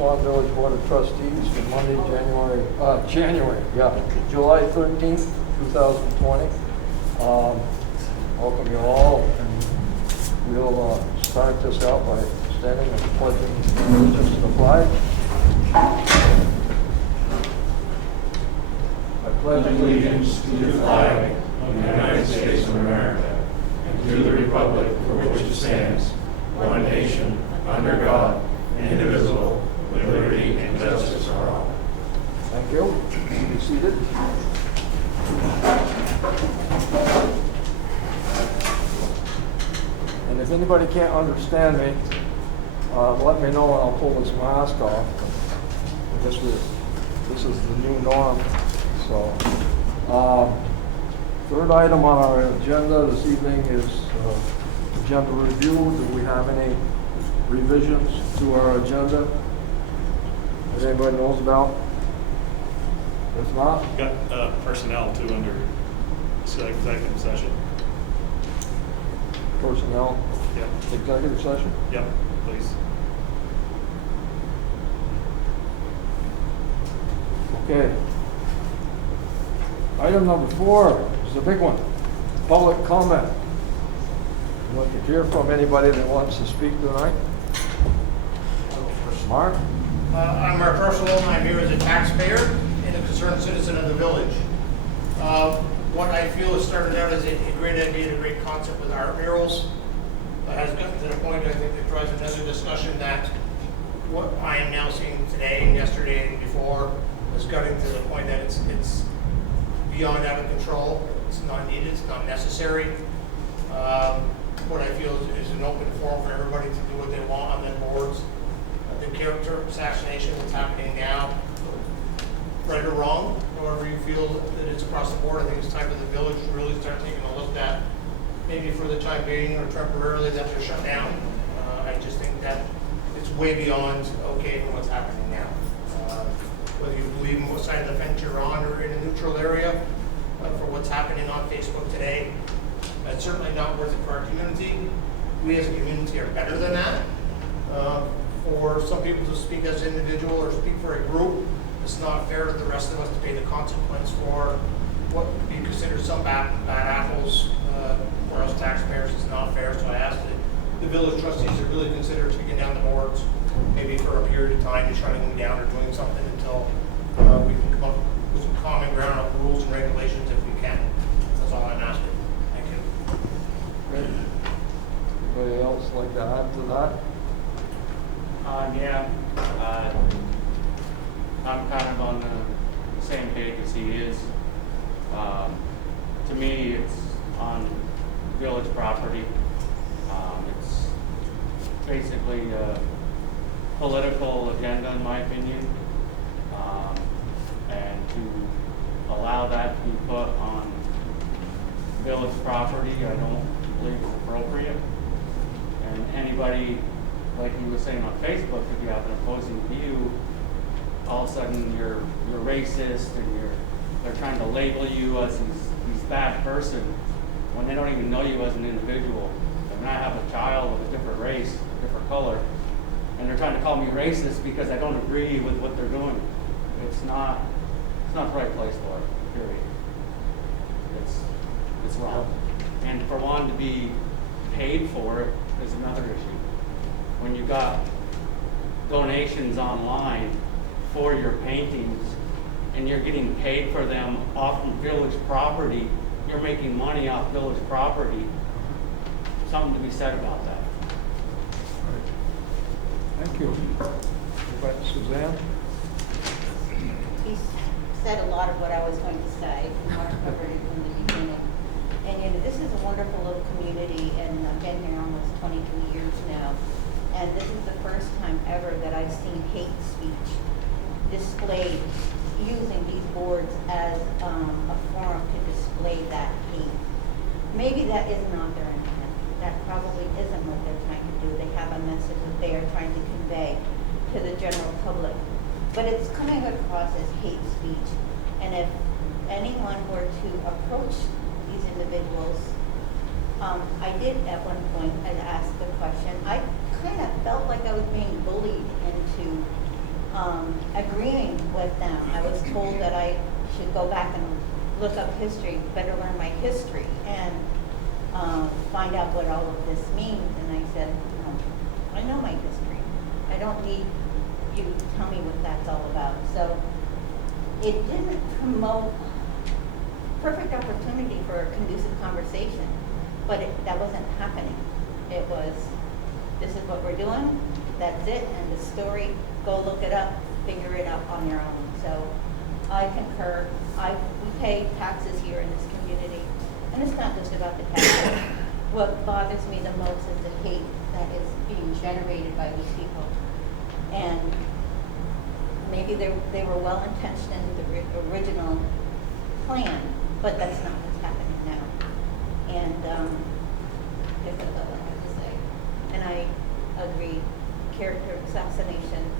Swanton Village Board of Trustees for Monday, July 13th, 2020. Welcome you all, and we'll start this out by standing and pledging allegiance to the flag. I pledge allegiance to the flag of the United States of America and to the republic for which it stands, one nation, under God, indivisible, with liberty and justice for all. Thank you. Be seated. And if anybody can't understand me, let me know and I'll pull this mask off. I guess this is the new norm. So, third item on our agenda this evening is agenda review. Do we have any revisions to our agenda that anybody knows about? If not, Got personnel too under executive session. personnel, Yep. executive session. Yep, please. Okay. Item number 4 is a big one. Public comment. I'd like to hear from anybody that wants to speak tonight. Mark? I'm Mark Russell. I'm here as a taxpayer and a concerned citizen of the village. What I feel has started out as a great idea and a great concept with art murals has gotten to the point, I think, that drives another discussion that what I am now seeing today and yesterday and before is getting to the point that it's beyond out of control. It's not needed. It's not necessary. What I feel is an open forum for everybody to do what they want on their boards. The character assassination that's happening now, right or wrong, however you feel that it's across the board, I think it's time for the village to really start taking a look at, maybe for the time being or temporarily, that they're shut down. I just think that it's way beyond okay for what's happening now. Whether you believe in what side of the fence you're on or in a neutral area, for what's happening on Facebook today, it's certainly not worth it for our community. We as a community are better than that. For some people to speak as an individual or speak for a group, it's not fair to the rest of us to pay the consequence for what would be considered some bad apples for us taxpayers. It's not fair, so I ask that the village trustees to really consider taking down the boards, maybe for a period of time, and shutting them down or doing something until we can come up with some common ground on rules and regulations if we can. That's all I'm asking. Thank you. Great. Anybody else like to add to that? I'm kind of on the same page as he is. To me, it's on village property. It's basically a political agenda, in my opinion. And to allow that to be put on village property, I don't believe is appropriate. And anybody, like you were saying on Facebook, if you have an opposing view, all of a sudden you're racist and they're trying to label you as this bad person when they don't even know you as an individual. I mean, I have a child with a different race, different color, and they're trying to call me racist because I don't agree with what they're doing. It's not the right place for it, period. It's wrong. And for one to be paid for it is another issue. When you got donations online for your paintings and you're getting paid for them off of village property, you're making money off village property, something to be said about that. Thank you. Suzanne? He said a lot of what I was going to say. Mark covered it from the beginning. And this is a wonderful little community, and I've been here almost 22 years now. And this is the first time ever that I've seen hate speech displayed using these boards as a forum to display that hate. Maybe that is not their intent. That probably isn't what they're trying to do. They have a message that they are trying to convey to the general public. But it's coming across as hate speech. And if anyone were to approach these individuals, I did at one point, I'd asked the question, I kind of felt like I was being bullied into agreeing with them. I was told that I should go back and look up history, better learn my history, and find out what all of this means. And I said, no, I know my history. I don't need you to tell me what that's all about. So it didn't promote perfect opportunity for a conducive conversation, but that wasn't happening. It was, this is what we're doing, that's it, and the story, go look it up, figure it out on your own. So I concur. We pay taxes here in this community, and it's not just about the taxes. What bothers me the most is the hate that is being generated by these people. And maybe they were well-intentioned in the original plan, but that's not what's happening now. And I guess that's all I have to say. And I agree, character assassination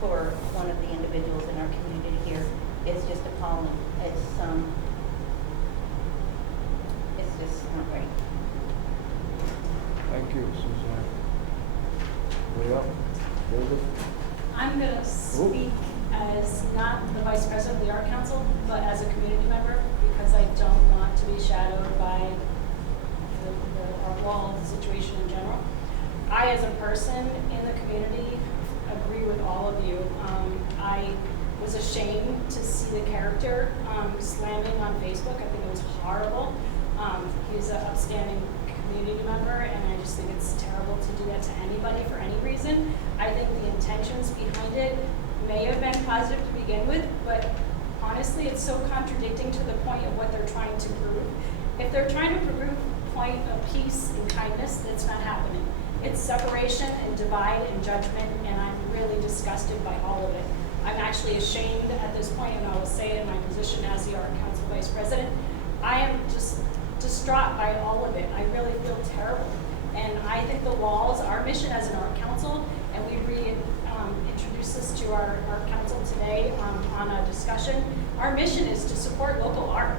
for one of the individuals in our community here is just appalling. It's just not right. Thank you, Suzanne. Leah, David? I'm going to speak as not the vice president of the Art Council, but as a community member, because I don't want to be shadowed by the art wall situation in general. I, as a person in the community, agree with all of you. I was ashamed to see the character slamming on Facebook. I think it was horrible. He's an upstanding community member, and I just think it's terrible to do that to anybody for any reason. I think the intentions behind it may have been positive to begin with, but honestly, it's so contradicting to the point of what they're trying to prove. If they're trying to prove a point of peace and kindness, that's not happening. It's separation and divide and judgment, and I'm really disgusted by all of it. I'm actually ashamed at this point, and I will say it in my position as the Art Council Vice President. I am just distraught by all of it. I really feel terrible. And I think the walls, our mission as an Art Council, and we introduced this to our Art Council today on a discussion, our mission is to support local art,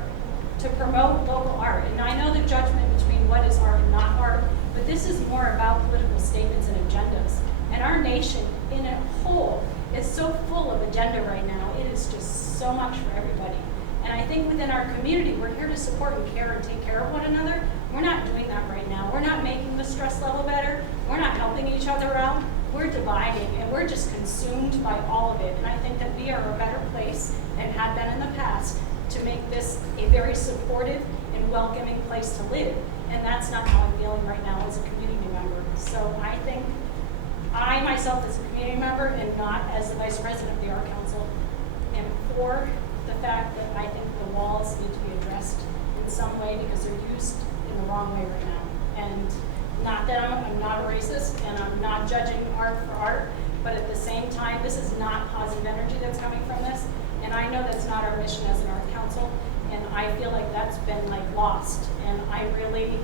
to promote local art. And I know the judgment between what is art and not art, but this is more about political statements and agendas. And our nation in a whole is so full of agenda right now. It is just so much for everybody. And I think within our community, we're here to support and care and take care of one another. We're not doing that right now. We're not making the stress level better. We're not helping each other out. We're dividing, and we're just consumed by all of it. And I think that we are a better place, and have been in the past, to make this a very supportive and welcoming place to live. And that's not how I'm feeling right now as a community member. So I think I myself as a community member, and not as the vice president of the Art Council, am for the fact that I think the walls need to be addressed in some way, because they're used in the wrong way right now. And not that I'm not a racist, and I'm not judging art for art, but at the same time, this is not positive energy that's coming from this. And I know that's not our mission as an Art Council, and I feel like that's been like lost. And I really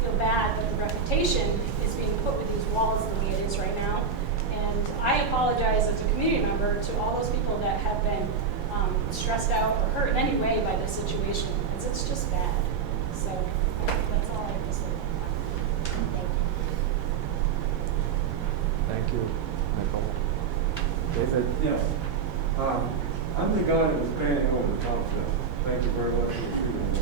feel bad that the reputation is being put with these walls the way it is right now. And I apologize as a community member to all those people that have been stressed out or hurt in any way by this situation, because it's just bad. So that's all I have to say. Thank you, Nicole. David? Yes. I'm the guy that was painting over the top of it. Thank you very much for shooting me.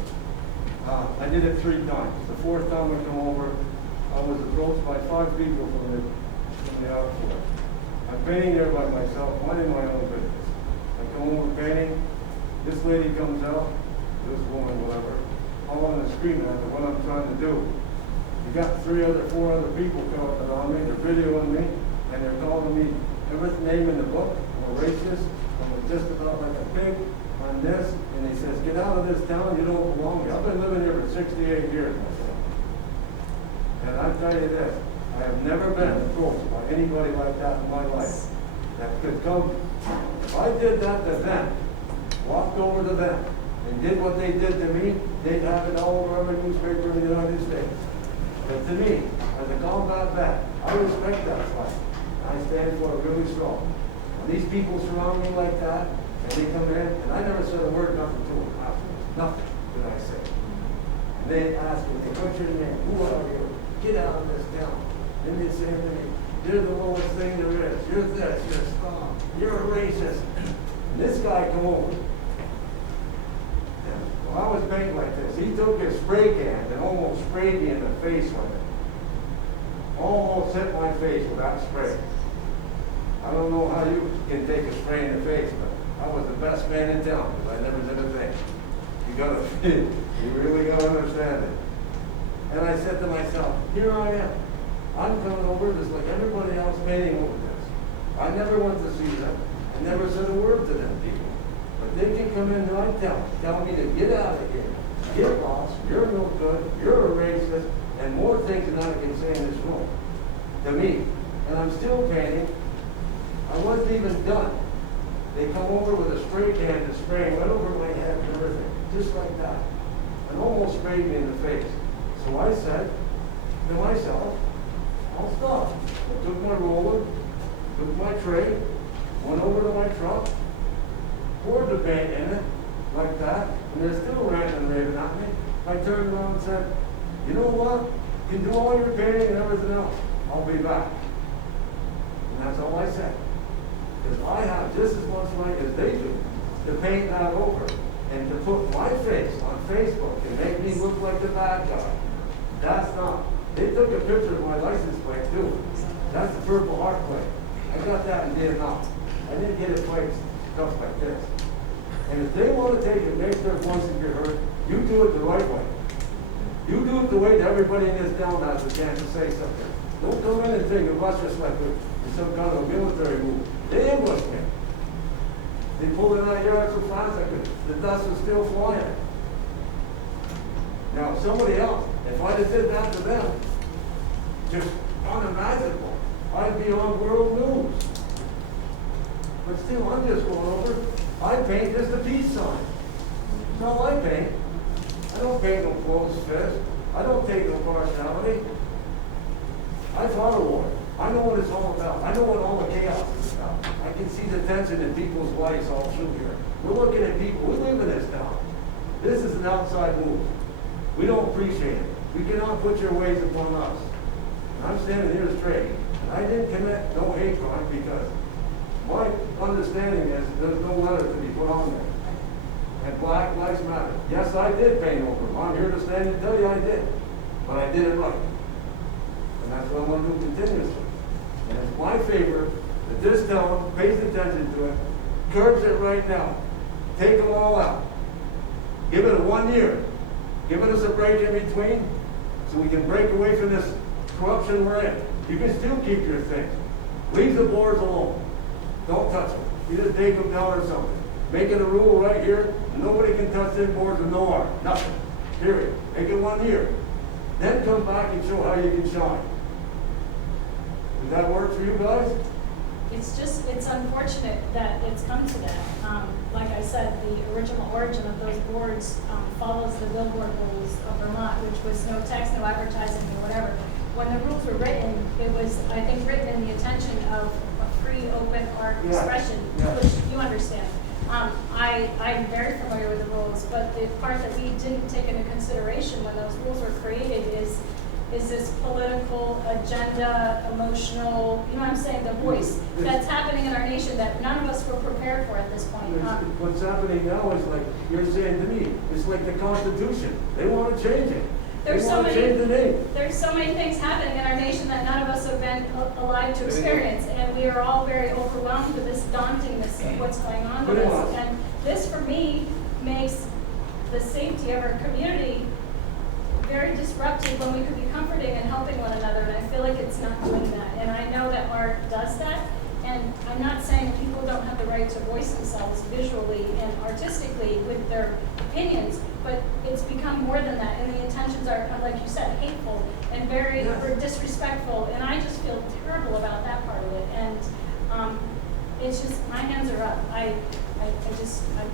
I did it 3 times. The 4th time I come over, I was approached by 5 people from the art force. I'm painting there by myself, minding my own business. I come over painting, this lady comes out, this woman, whatever, all on the screen at what I'm trying to do. You got 4 other people coming around me, they're videoing me, and they're calling me every name in the book. I'm a racist, I'm just about like a pig on this, and he says, get out of this town, you don't belong here. I've been living here for 68 years myself. And I tell you this, I have never been approached by anybody like that in my life that could come. If I did that to them, walked over to them, and did what they did to me, they'd have it all over every newspaper in the United States. But to me, as a combat vet, I respect that fight. I stand for it really strong. When these people surround me like that, and they come in, and I never said a word, nothing to them afterwards. Nothing did I say. And they ask me, what's your name? Who are you? Get out of this town. And they say to me, you're the lowest thing there is. You're this, you're strong. you're a racist. And this guy come over. And well, I was painting like this. He took his spray can and almost sprayed me in the face with it. Almost hit my face with that spray. I don't know how you can take a spray in the face, but I was the best man in town because I never did a thing. You gotta, you really gotta understand it. And I said to myself, here I am. I'm coming over just like everybody else painting over this. I never went to see them. I never said a word to them people. But they can come in my town, tell me to get out of here. Get lost, you're no good, you're a racist, and more things than I can say in this room. To me. And I'm still painting. I wasn't even done. They come over with a spray can to spray right over my head and everything. Just like that. And almost sprayed me in the face. So I said to myself, I'll stop. I took my roller, took my tray, went over to my truck, poured the paint in it, like that, and they're still ranting and raving at me. I turned around and said, you know what? You can do all your painting and everything else. I'll be back. And that's all I said. Because I have just as much right as they do to paint that over and to put my face on Facebook and make me look like the bad guy. That's not. They took a picture of my license plate too. That's the Purple Heart plate. I got that in Vietnam. I didn't get it like stuff like this. And if they want to take it, make their voices be heard, you do it the right way. You do it the way that everybody in this town has a chance to say something. Don't come in and think of us just like we're some kind of a military move. They ambushed me. They pulled it out here so fast the dust was still flying. Now somebody else, if I'd have did that to them, just unimaginable. I'd be on world news. But still, I'm just going over. I paint just a peace sign. That's all I paint. I don't paint no closed fist. I don't take no partiality. I fought a war. I know what it's all about. I know what all the chaos is about. I can see the tension in people's lives all through here. We're looking at people. We live in this town. This is an outside move. We don't appreciate it. We cannot put your ways upon us. And I'm standing here straight. And I didn't commit no hate crime because my understanding is there's no letter to be put on there. And Black Lives Matter. Yes, I did paint over them. I'm here to stand and tell you I did. But I did it right. And that's what I'm going to do continuously. And it's my favor that this town pays attention to it, curbs it right now. Take them all out. Give it a 1 year. Give us a break in between so we can break away from this corruption we're in. You can still keep your things. Leave the boards alone. Don't touch them. Either take them down or something. Make it a rule right here. Nobody can touch them boards with no art. Nothing. Period. Make it 1 year. Then come back and show how you can shine. Does that work for you guys? It's unfortunate that it's come to that. Like I said, the original origin of those boards follows the billboard rules of Vermont, which was no text, no advertising, or whatever. When the rules were written, it was, I think, written in the intention of a free, open art expression, which you understand. I'm very familiar with the rules, but the part that we didn't take into consideration when those rules were created is this political agenda, emotional, you know what I'm saying, the voice that's happening in our nation that none of us were prepared for at this point. What's happening now is like you're saying to me, it's like the Constitution. They want to change it. They want to change the name. There's so many things happening in our nation that none of us have been alive to experience, and we are all very overwhelmed with this dauntingness of what's going on with us. And this, for me, makes the safety of our community very disruptive when we could be comforting and helping one another, and I feel like it's not doing that. And I know that art does that, and I'm not saying people don't have the right to voice themselves visually and artistically with their opinions, but it's become more than that, and the intentions are, like you said, hateful and very disrespectful, and I just feel terrible about that part of it. And it's just, my hands are up. I'm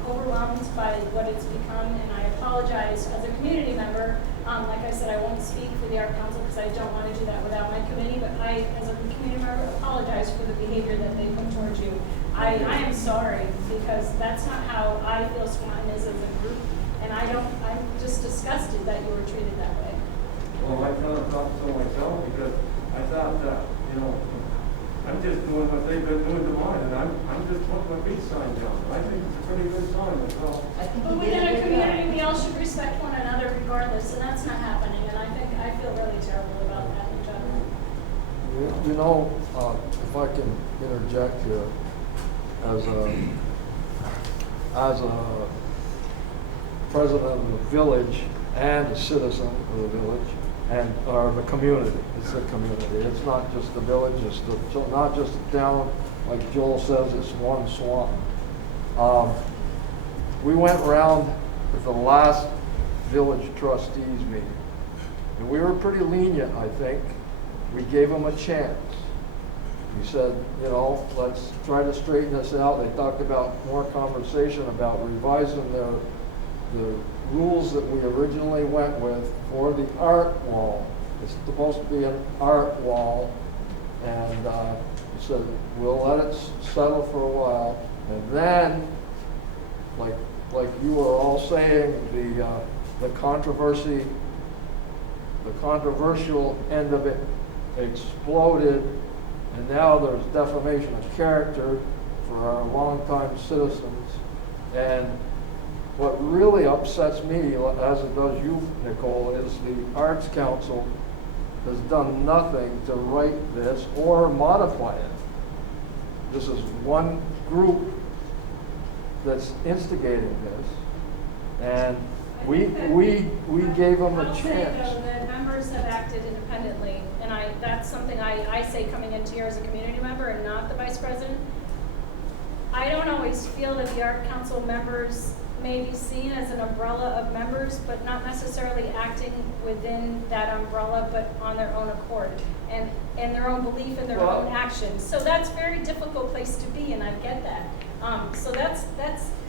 overwhelmed by what it's become, and I apologize as a community member. Like I said, I won't speak for the Art Council because I don't want to do that without my committee, but I, as a community member, apologize for the behavior that they put towards you. I am sorry, because that's not how I feel Swanton is as a group, and I'm just disgusted that you were treated that way. Well, I kind of thought so myself because I thought that, you know, I'm just doing what they've been doing to mine, and I'm just putting my peace sign down. I think it's a pretty good sign, that's all. I think But he did within a good community, job. we all should respect one another regardless, and that's not happening, and I feel really terrible about that in general. You know, if I can interject here, as a president of the village and a citizen of the village, or the community, it's the community. It's not just the village, so not just the town, like Joel says, it's one Swanton. We went around with the last village trustees meeting, and we were pretty lenient, I think. We gave them a chance. We said, you know, let's try to straighten this out. They talked about more conversation about revising the rules that we originally went with for the art wall. It's supposed to be an art wall, and we said, we'll let it settle for a while, and then, like you were all saying, the controversial end of it exploded, and now there's defamation of character for our longtime citizens. And what really upsets me, as it does you, Nicole, is the Arts Council has done nothing to right this or modify it. This is one group that's instigating this, and we gave them a I'll say, chance. though, that members have acted independently, and that's something I say coming into here as a community member and not the vice president. I don't always feel that the Art Council members may be seen as an umbrella of members, but not necessarily acting within that umbrella, but on their own accord and their own belief and their own actions. So that's a very difficult place to be, and I get that. So that's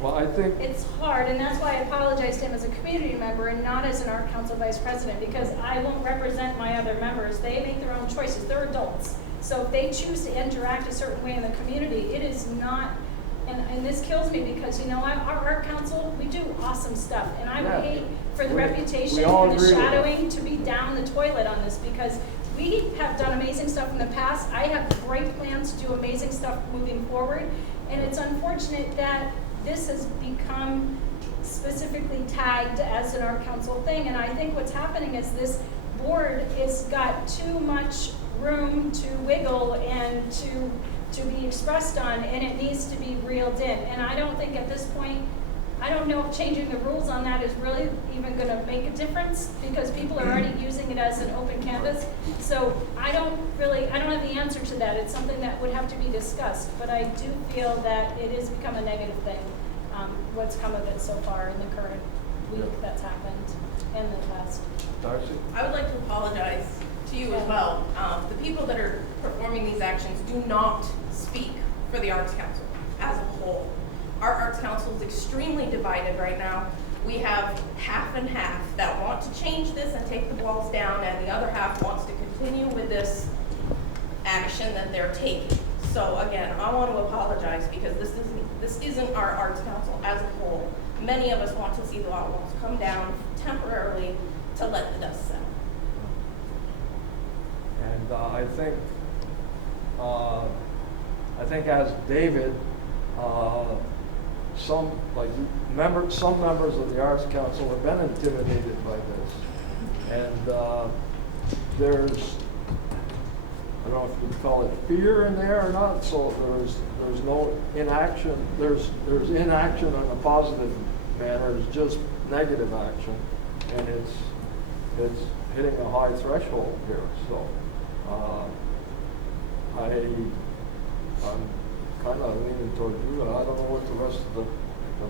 Well, I think it's hard, and that's why I apologize to him as a community member and not as an Art Council vice president, because I won't represent my other members. They make their own choices. They're adults. So if they choose to interact a certain way in the community, it is not, and this kills me because, you know, our Art Council, we do awesome stuff, and I would hate for the reputation all and the agree with that. shadowing to be down the toilet on this, because we have done amazing stuff in the past. I have great plans to do amazing stuff moving forward. And it's unfortunate that this has become specifically tagged as an Art Council thing. And I think what's happening is this board has got too much room to wiggle and to be expressed on, and it needs to be reeled in. And I don't think at this point, I don't know if changing the rules on that is really even going to make a difference, because people are already using it as an open canvas. So I don't have the answer to that. It's something that would have to be discussed. But I do feel that it has become a negative thing, what's come of it so far in the current week that's happened and the past. Darcy? I would like to apologize to you as well. The people that are performing these actions do not speak for the Arts Council as a whole. Our Arts Council is extremely divided right now. We have half and half that want to change this and take the walls down, and the other half wants to continue with this action that they're taking. So again, I want to apologize because this isn't our Arts Council as a whole. Many of us want to see the walls come down temporarily to let the dust settle. And I think as David, some members of the Arts Council have been intimidated by this, and there's, I don't know if you'd call it fear in there or not. So there's no inaction. There's inaction in a positive manner. It's just negative action, and it's hitting a high threshold here. So I'm kind of leaning toward you. I don't know what the rest of the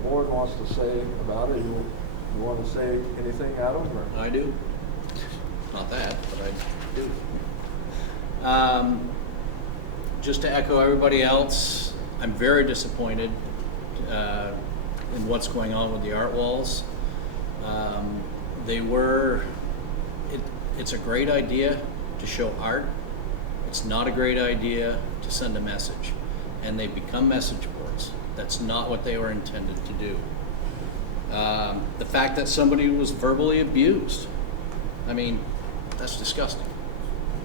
board wants to say about it. You want to say anything, Adam? Or? I do. Not that, but I do. Just to echo everybody else, I'm very disappointed in what's going on with the art walls. It's a great idea to show art. It's not a great idea to send a message. And they become message boards. That's not what they were intended to do. The fact that somebody was verbally abused, I mean, that's disgusting.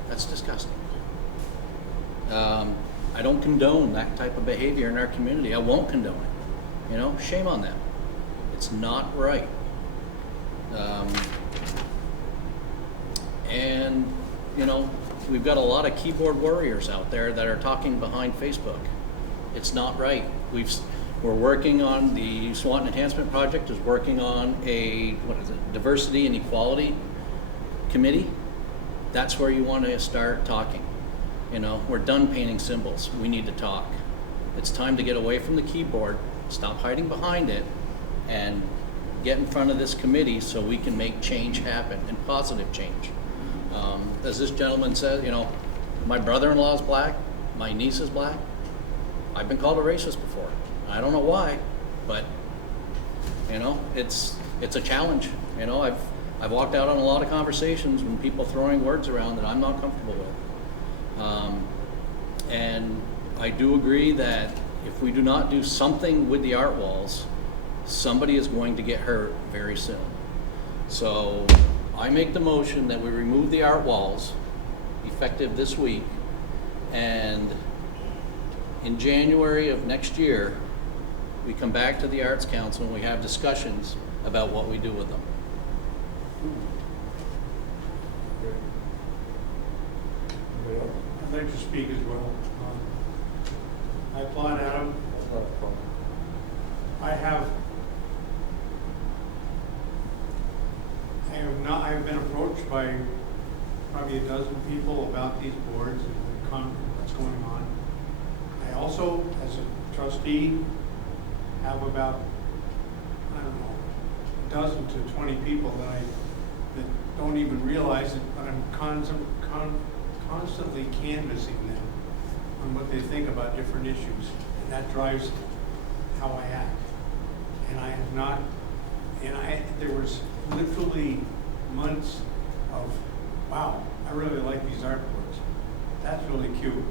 That's disgusting. I don't condone that type of behavior in our community. I won't condone it. You know, shame on them. It's not right. And, you know, we've got a lot of keyboard warriors out there that are talking behind Facebook. It's not right. We're working on the Swanton Enhancement Project is working on a, diversity and equality committee. That's where you want to start talking. You know, we're done painting symbols. We need to talk. It's time to get away from the keyboard, stop hiding behind it, and get in front of this committee so we can make change happen, and positive change. As this gentleman said, you know, my brother-in-law is black, my niece is black. I've been called a racist before. I don't know why, but you know, it's a challenge. You know, I've walked out on a lot of conversations when people throwing words around that I'm not comfortable with. And I do agree that if we do not do something with the art walls, somebody is going to get hurt very soon. So I make the motion that we remove the art walls effective this week, and in January of next year, we come back to the Arts Council and we have discussions about what we do with them. I'd like to speak as well. I applaud Adam. That's not a problem. I've been approached by probably a dozen people about these boards and what's going on. I also, as a trustee, have about, I don't know, a dozen to 20 people that don't even realize it, but I'm constantly canvassing them on what they think about different issues, and that drives how I act. And I have not, there was literally months of, wow, I really like these artworks. That's really cute.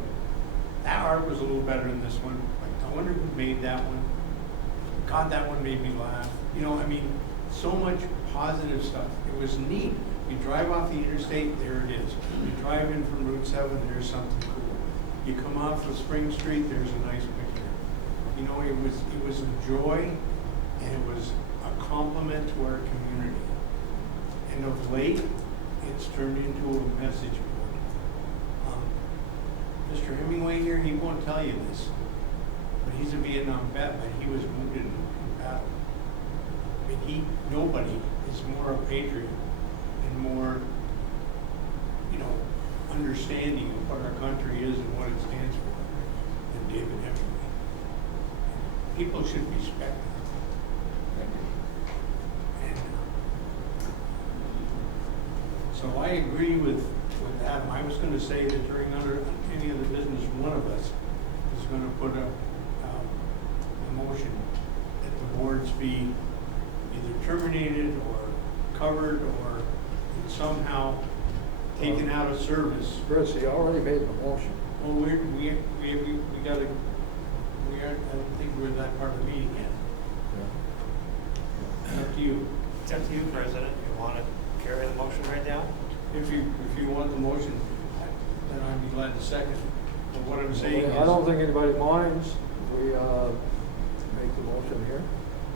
That art was a little better than this one. Like, I wonder who made that one. God, that one made me laugh. You know, I mean, so much positive stuff. It was neat. You drive off the interstate, there it is. You drive in from Route 7, there's something cool. You come off of Spring Street, there's a nice picture. You know, it was a joy, and it was a compliment to our community. And of late, it's turned into a message board. Mr. Hemingway here, he won't tell you this, but he's a Vietnam vet, but he was wounded in battle. I mean, nobody is more a patriot and more, you know, understanding of what our country is and what it stands for than David Hemingway. People should respect that. And so I agree with Adam. I was going to say that during any of the business, one of us is going to put a motion that the boards be either terminated or covered or somehow taken out of service. Chris, you already made the motion. Well, we gotta, I don't think we're in that part of the meeting yet. Yeah. Up to you. It's up to you, President. You want to carry the motion right now? If you want the motion, then I'd be glad to second. But what I'm saying is, I don't think anybody minds if we make the motion here.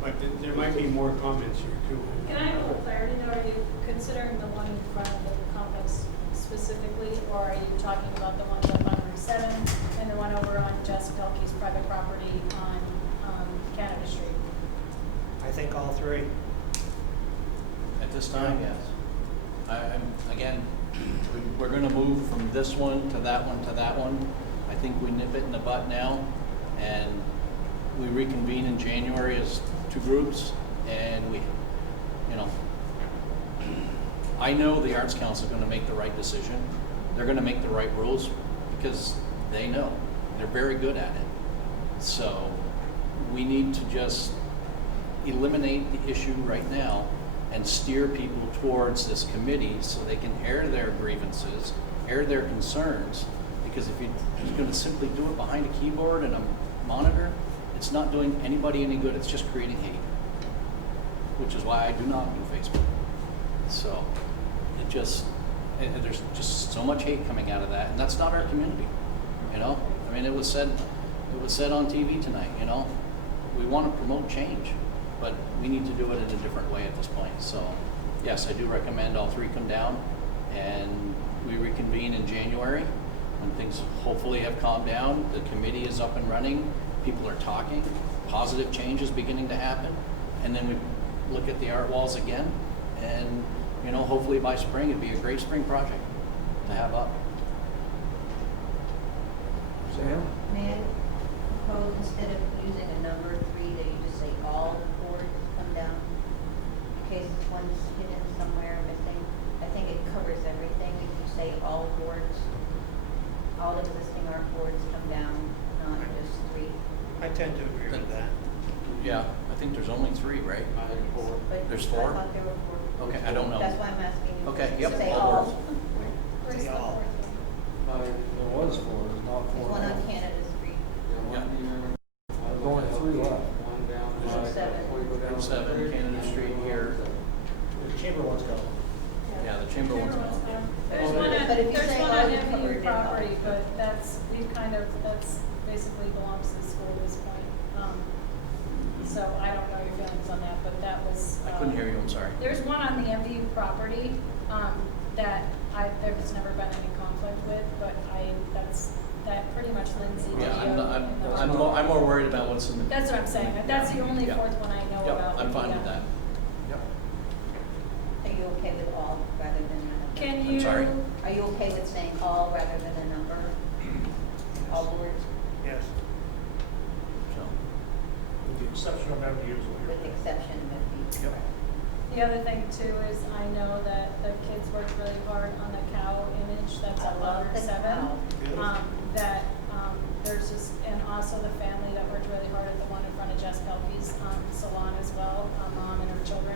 but there might be more comments here too. Can I have a little clarity though? Are you considering the one in front of the complex specifically, or are you talking about the ones up on Route 7 and the one over on Jess Pelkey's private property on Canada Street? I think all three. At this time, yes. Again, we're going to move from this one to that one to that one. I think we nip it in the butt now, and we reconvene in January as two groups, and we, you know, I know the Arts Council is going to make the right decision. They're going to make the right rules because they know. They're very good at it. So we need to just eliminate the issue right now and steer people towards this committee so they can air their grievances, air their concerns. Because if you're going to simply do it behind a keyboard and a monitor, it's not doing anybody any good. It's just creating hate, which is why I do not do Facebook. So there's just so much hate coming out of that, and that's not our community. You know, I I mean, it was said on TV tonight, you know, we want to promote change, but we need to do it in a different way at this point. So, yes, I do recommend all three come down, and we reconvene in January when things hopefully have calmed down. The committee is up and running. People are talking. Positive change is beginning to happen. And then we look at the art walls again, and, you know, hopefully by spring, it'd be a great spring project to have up. Sam? May I propose instead of using a number 3, that you just say all boards come down? In case one's hidden somewhere missing. I think it covers everything if you say all boards. All existing art boards come down, not just 3. I tend to agree with that. Yeah, I think there's only 3, right? But There's I 4? thought there were 4. Okay, I don't know. That's why I'm asking you. Okay, to yep, Say all all. boards. Where's Say the all. fourth one? There was 4, there's not 4 There's one on now. Canada Street. There's only 3 left. There's 7. Route 7, Canada Street here. The chamber ones go. Yeah, the chamber one's gone. There's one at, But if you there's say one all, on you covered MVU it all. property, but that's basically belongs to the school at this point. So I don't know your feelings on that, but that was. I couldn't hear you, I'm sorry. There's one on the MVU property, that there's never been any conflict with, but that pretty much Lindsay. Yeah, Gio, I'm more worried about what's in the. That's what I'm saying, that's the only Yeah. fourth one I know about. Yep, I'm fine with Yeah. that. Yep. Are you okay with all rather than a number? Can I'm you? sorry? Are you okay with saying all rather than a number? All boards, Yes. So, With the exception of MDUs. with the exception of the. Yep. The other thing too is I know that the kids worked really hard on the cow image that's I on love Water the 7. cow. There's just, and also the family that worked really hard at the one in front of Jess Pelkey's salon as well, mom and her children,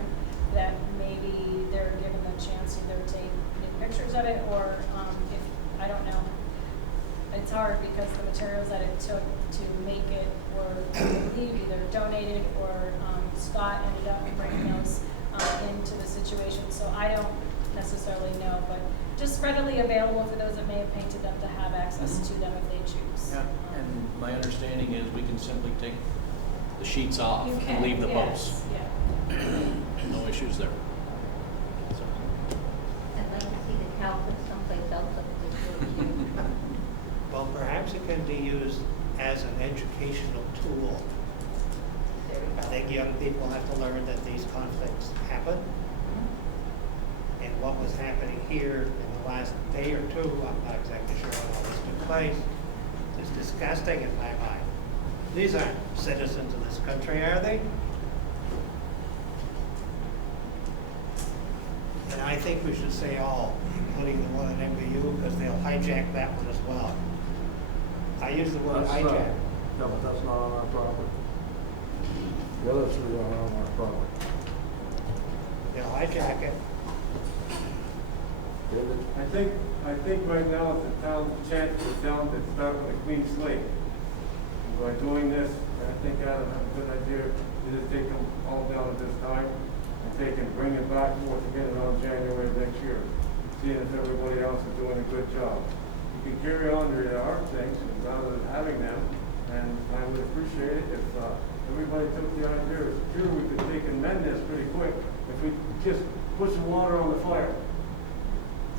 that maybe they're given the chance to either take new pictures of it or if, I don't know. It's hard because the materials that it took to make it were, I believe, either donated or Scott ended up bringing those into the situation. So I don't necessarily know, but just readily available for those that may have painted them to have access to them if they choose. Yeah, and my understanding is we can simply take the sheets off You and can, leave the yes, posts. Yeah. No issues there. So, I'd like to see the cow put someplace else up this road too. Well, perhaps it can be used as an educational tool. There we I go. think young people have to learn that these conflicts happen. And what was happening here in the last day or two, I'm not exactly sure when all this took place, is disgusting in my mind. These aren't citizens of this country, are they? And I think we should say all, including the one at MBU, because they'll hijack that one as well. I use the word That's, hijack. No, but that's not on our property. The other 3 are on our property. They'll hijack it. David? I think right now it's the town's chance for the town to start with a clean slate. And by doing this, I think Adam has a good idea, to just take them all down at this time, and bring it back forth again around January next year, seeing if everybody else is doing a good job. You can carry on your art things rather than having them, and I would appreciate it if everybody took the idea, sure, we could take and mend this pretty quick, if we just put some water on the fire.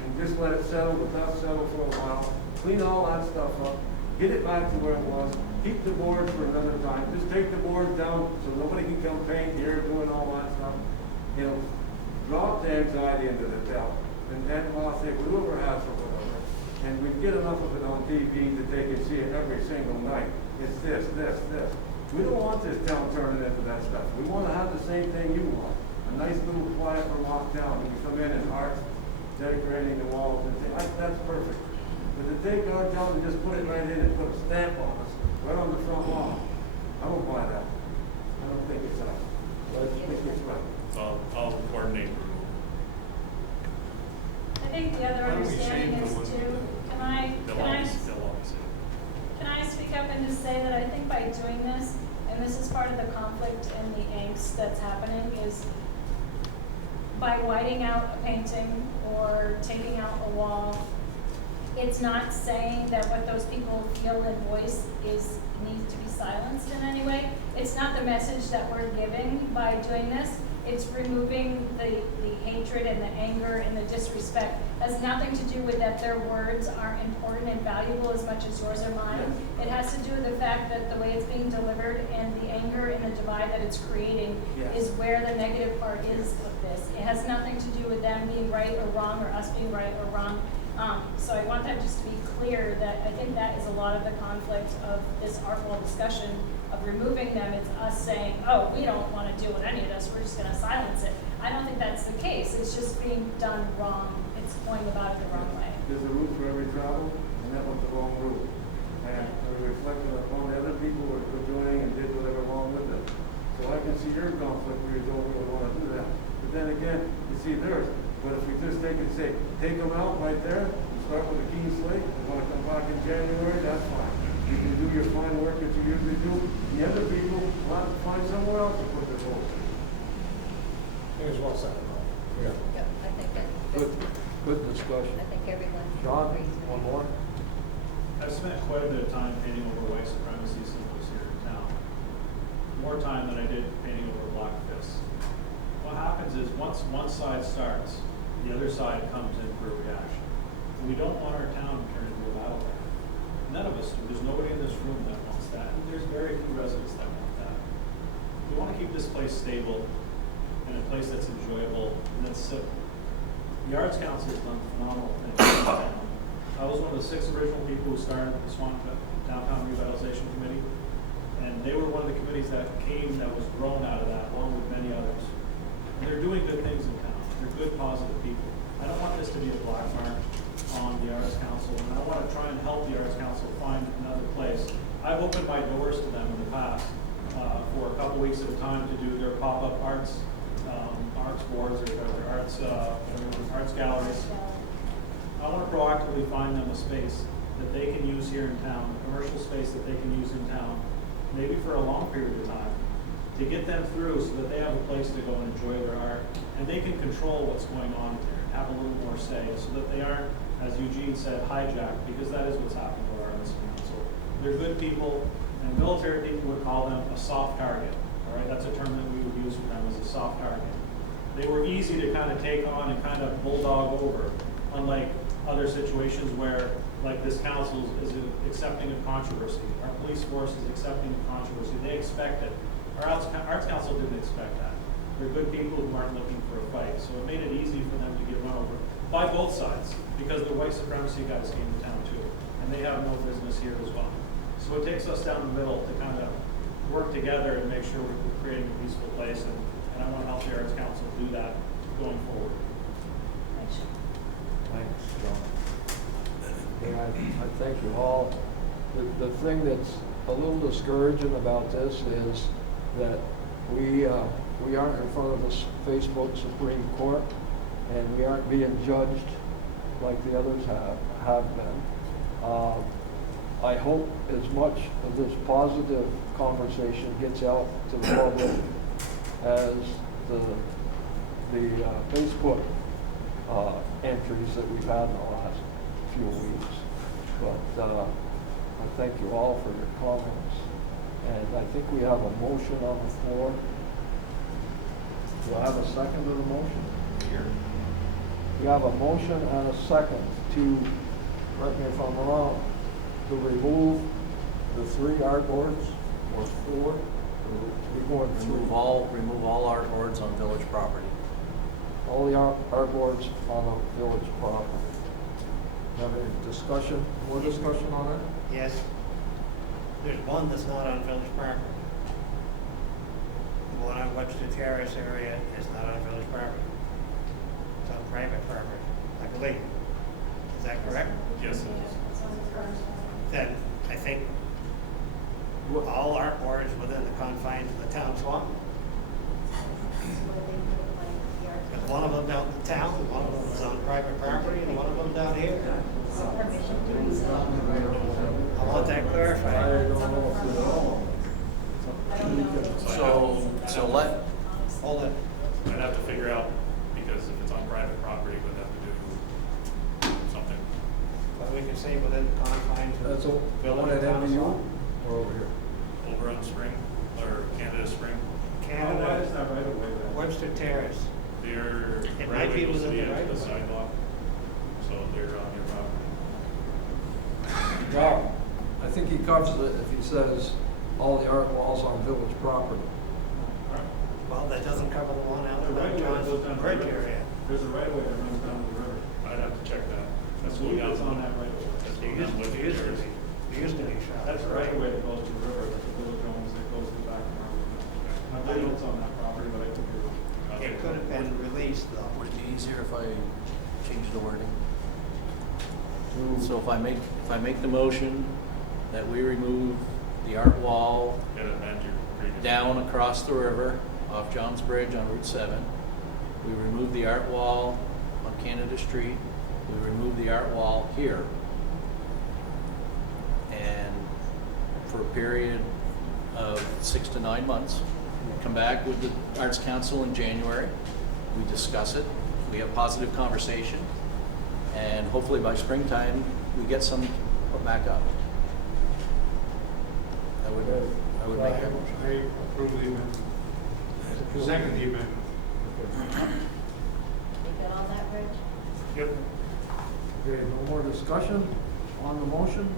And just let it settle, the dust settle for a while, clean all that stuff up, get it back to where it was, keep the boards for another time, just take the boards down so nobody can come paint here, doing all that stuff. You know, drop the anxiety into the town, and then I'll say, whoever has or whatever, and we get enough of it on TV to take and see it every single night. It's this. We don't want this town turning into that stuff. We want to have the same thing you want, a nice little quiet walk down, and you come in and art, decorating the walls and things, that's perfect. But to take our job and just put it right in and put a stamp on us, right on the front lawn, I don't buy that. I don't think it's right. I think it's right. I'll coordinate. I think the other Why don't we understanding save is the too, one- can I They'll always say. Can I speak up and just say that I think by doing this, and this is part of the conflict and the angst that's happening, is by whiting out a painting or taking out a wall, It's not saying that what those people feel and voice needs to be silenced in any way. It's not the message that we're giving by doing this. It's removing the hatred and the anger and the disrespect. It has nothing to do with that their words aren't important and valuable as much as yours or mine. It has to do with the fact that the way it's being delivered and the anger and the divide that it's creating is where the negative part is of this. It has nothing to do with them being right or wrong or us being right or wrong. So I want that just to be clear, that I think that is a lot of the conflict of this artful discussion of removing them. It's us saying, oh, we don't want to deal with any of this, we're just going to silence it. I don't think that's the case. It's just being done wrong. It's going about it the wrong way. There's a route for every travel, and that was the wrong route. And we reflected upon the other people who were doing and did whatever wrong with them. So I can see your conflict where you don't really want to do that. But then again, you see theirs. But if we just take and say, take them out right there, and start with a clean slate, you want to come back in January, that's fine. You can do your fine work that you usually do. The other people will have to find somewhere else to put their votes. Here's well said. Yeah. Yep, I think Good discussion. I think everyone John, agrees. one more? I've spent quite a bit of time painting over white supremacy symbols here in town. More time than I did painting over black fists. What happens is once one side starts, the other side comes in for a reaction. And we don't want our town to turn into a battleground. None of us do. There's nobody in this room that wants that. And there's very few residents that want that. We want to keep this place stable and a place that's enjoyable and that's civil. The Arts Council has done phenomenal things in town. I was one of the 6 original people who started the Swanton Downtown Revitalization Committee. And they were one of the committees that was grown out of that, along with many others. And they're doing good things in town. They're good, positive people. I don't want this to be a black mark on the Arts Council, and I want to try and help the Arts Council find another place. I've opened my doors to them in the past for a couple weeks at a time to do their pop-up arts boards or their arts galleries. I want to proactively find them a space that they can use here in town, a commercial space that they can use in town, maybe for a long period of time, to get them through so that they have a place to go and enjoy their art, and they can control what's going on there, have a little more say, so that they aren't, as Eugene said, hijacked, because that is what's happening with our Arts Council. They're good people, and military people would call them a soft target. All right, that's a term that we would use for them, as a soft target. They were easy to kind of take on and kind of bulldog over, unlike other situations where, like this council is accepting of controversy. Our police force is accepting of controversy. They expect it. Our Arts Council didn't expect that. They're good people who aren't looking for a fight. So it made it easy for them to get run over by both sides, because the white supremacy guys came to town too, and they have no business here as well. So it takes us down the middle to kind of work together and make sure we're creating a peaceful place, and I want to help the Arts Council do that going forward. Thanks. Thanks, John. And I thank you all. The thing that's a little discouraging about this is that we aren't in front of the Facebook Supreme Court, and we aren't being judged like the others have been. I hope as much of this positive conversation gets out to the public as the Facebook entries that we've had in the last few weeks. But I thank you all for your comments. And I think we have a motion on the floor. Do I have a second to the motion? Here. We have a motion and a second to, correct me if I'm wrong, to remove the 3 artboards, or 4, we're going through Remove all artboards on village property. all the artboards on the village property. Have any discussion, more discussion on it? Yes. There's one that's not on village property. The one on Webster Terrace area is not on village property. It's on private property, I believe. Is that correct? Yes, it is. Then I think all artboards within the confines of the town swamp. But one of them down in town, one of them is on private property, and one of them down here. I want that I clarified. don't know if it's all. So let, Hold it. I'd have to figure out, because if it's on private property, we'd have to do something. we can say within the confines of That's the the village one at of MBU Town. or over here? Over on Spring, or Canada Spring. Why is Canada, that right away there? Webster Terrace. They're It right might be away goes to within the the end of the right of way. sidewalk, so they're on your property. Now, I think he covers it if he says all the art walls on village property. Well, that doesn't cover the one out The right there of way on that goes down John's to the bridge river. area. There's a right of way that runs down to the river. I'd have to check that. That's I going believe down. it's on that right of way. That's There going down used with there used to yours. be, there used to be shops. That's the right of way that goes to the river, that the village owns, that goes to the back of our. I believe it's on that property, but I could be wrong. It could have been released though. Would it be easier if I change the wording? So if I make the motion that we remove the art wall Gotta amend your previous. down across the river off John's Bridge on Route 7. We remove the art wall on Canada Street. We remove the art wall here. And for a period of 6 to 9 months, we come back with the Arts Council in January. We discuss it. We have positive conversation. And hopefully by springtime, we get some put back up. I would make that motion. I approve the amendment. Second the amendment. You good on that, Rich? Yep. Okay, no more discussion on the motion?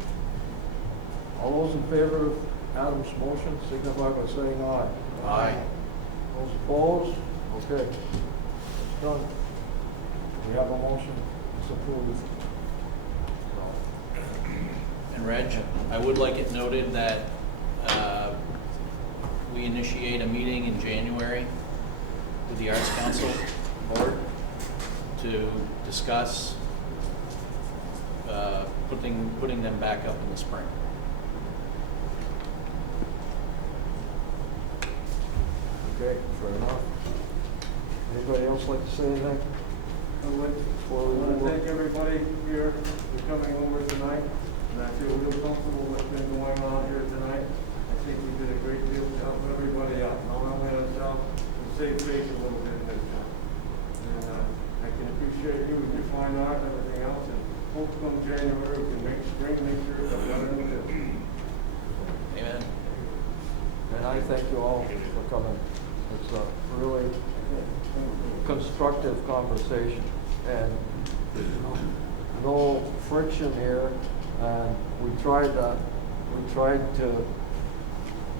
All those in favor of Adam's motion signify by saying aye. Aye. Those opposed? Okay. It's done. We have a motion, it's approved. And Reg, I would like it noted that we initiate a meeting in January with the Arts Council Board to discuss putting them back up in the spring. Okay, fair enough. Anybody else like to say anything? I would, Before we want to move on? thank everybody here for coming over tonight, and I feel real comfortable with what's been going on here tonight. I think we did a great deal to help everybody out, not only ourselves, but save face a little bit in this town. And I can appreciate you and your fine art and everything else, and hope come January, we can make spring, make sure it's better than it is. Amen. And I thank you all for coming. It's a really constructive conversation and no friction here. And we tried to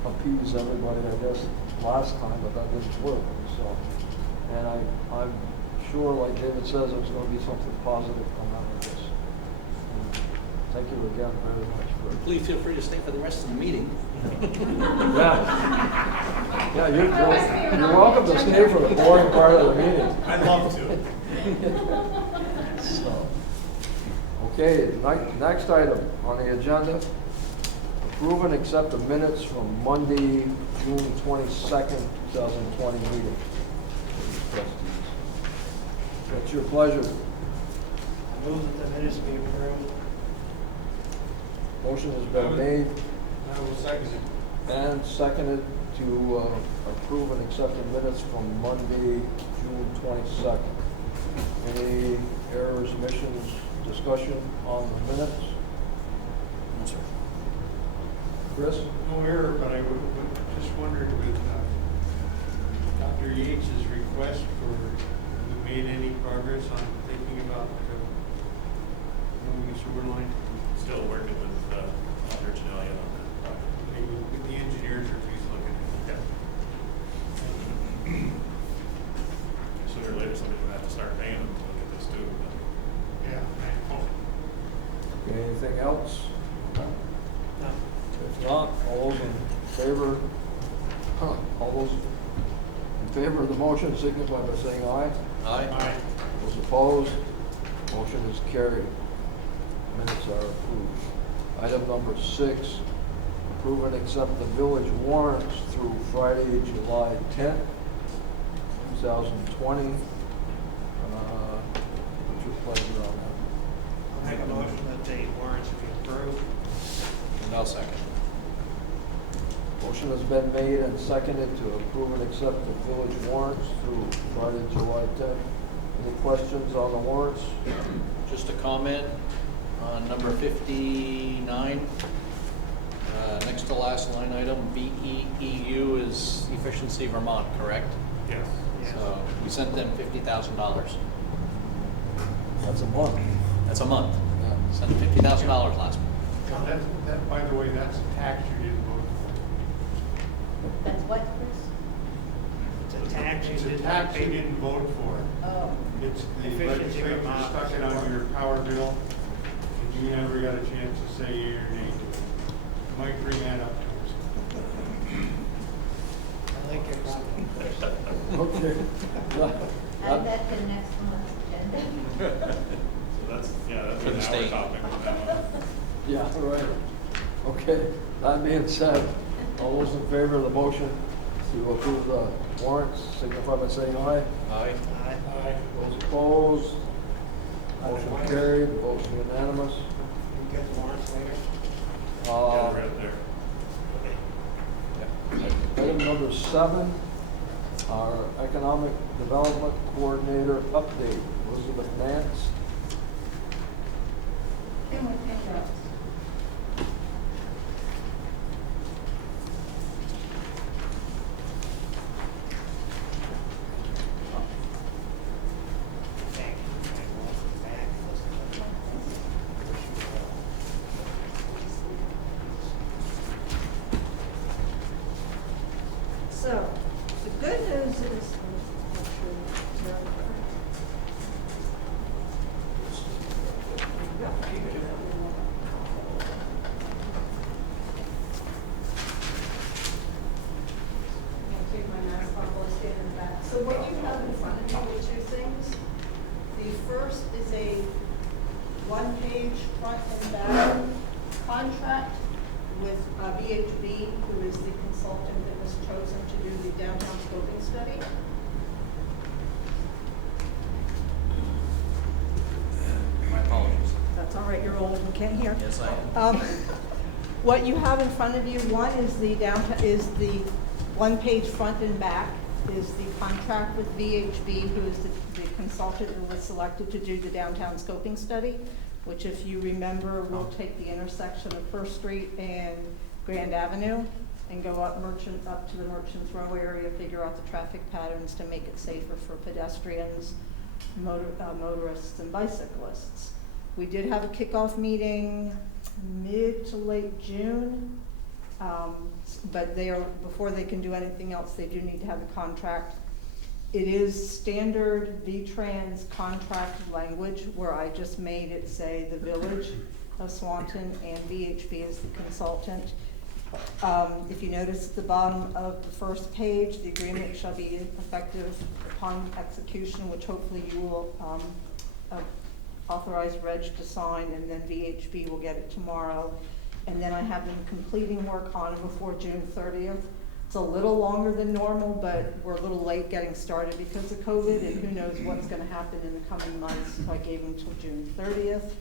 appease everybody, I guess, last time, but that didn't work. So, and I'm sure, like David says, there's going to be something positive come out of this. And thank you again very much for. Please feel free to stay for the rest of the meeting. Yeah, you're welcome to stay for the boring part of the meeting. I'd love to. So, okay, next item on the agenda, approve and accept the minutes from Monday, June 22nd, 2020 meeting. What's your pleasure? I move that the minutes be approved. Motion has been made I will second it. and seconded to approve and accept the minutes from Monday, June 22nd. Any errors, omissions, discussion on the minutes? No, sir. Chris? No error, but I just wondered with Dr. Yates's request for, have we made any progress on thinking about moving a sewer line? Still working with Alder Janelli on that. Maybe with the engineers or please look at it. Sooner or later, somebody's gonna have to start paying them to look at this too. Yeah, I know. Okay, anything else? No. If not, all those in favor, all those in favor of the motion signify by saying aye. Aye. Those opposed, motion is carried. Minutes are approved. Item number 6, approve and accept the village warrants through Friday, July 10th, 2020. What's your pleasure on that? I'll make a motion that the warrants be approved. And I'll second. Motion has been made and seconded to approve and accept the village warrants through Friday, July 10th. Any questions on the warrants? Just a comment, On number 59, next to last line item, BEEU is Efficiency Vermont, correct? Yes. So we sent them $50,000. That's a month. That's a month. Yeah. Sent $50,000 last month. Now, that, by the way, that's a tax you didn't vote That's what, Chris? It's a tax for. you It's a did not tax you pay. didn't vote for. Oh, It's the Efficiency legislature Vermont. stuck it on your power bill, and you never got a chance to say yea or nay to it. Might bring that up to us. I like your comment, Chris. Okay. add that to next month's agenda. So that's, yeah, that's For the an hour state. topic on that one. Yeah, right. Okay, that being said, all those in favor of the motion to approve the warrants, signify by saying aye. Aye. Aye. Those opposed, motion carried, motion unanimous. You get the warrants later? Yeah, right there. Item number 7, our Economic Development Coordinator update, Elizabeth Nance. And with handouts. Thank you. And welcome back. So, the good news is, I'll take my mask off while I stand in the back. So what you have in front of you are two things. The first is a one-page front and back contract with VHB, who is the consultant that was chosen to do the downtown scoping study. My apologies. That's all right, you're old and can't hear. Yes, I am. What you have in front of you, one is the one-page front and back, is the contract with VHB, who is the consultant who was selected to do the downtown scoping study, which, if you remember, will take the intersection of First Street and Grand Avenue and go up to the Merchants Row area, figure out the traffic patterns to make it safer for pedestrians, motorists, and bicyclists. We did have a kickoff meeting mid to late June, but before they can do anything else, they do need to have the contract. It is standard V-Trans contract language, where I just made it say the Village of Swanton and VHB is the consultant. If you notice at the bottom of the first page, the agreement shall be effective upon execution, which hopefully you will authorize Reg to sign, and then VHB will get it tomorrow. And then I have them completing work on it before June 30th. It's a little longer than normal, but we're a little late getting started because of COVID, and who knows what's gonna happen in the coming months, so I gave them till June 30th.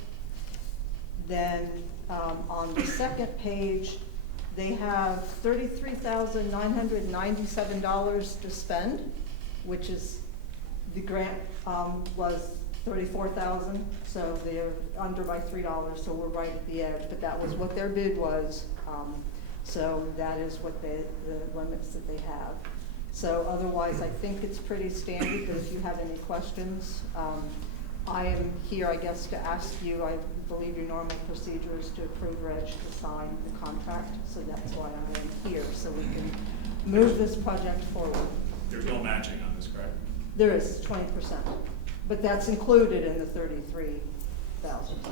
Then, on the second page, they have $33,997 to spend, which is, the grant, was $34,000, so they're under by $3, so we're right at the edge, but that was what their bid was. So that is what the limits that they have. So otherwise, I think it's pretty standard, but if you have any questions, I am here, I guess, to ask you, I believe your normal procedure is to approve Reg to sign the contract, so that's why I'm here, so we can move this project forward. There's no matching on this, correct? There is 20%, but that's included in the 33,000. So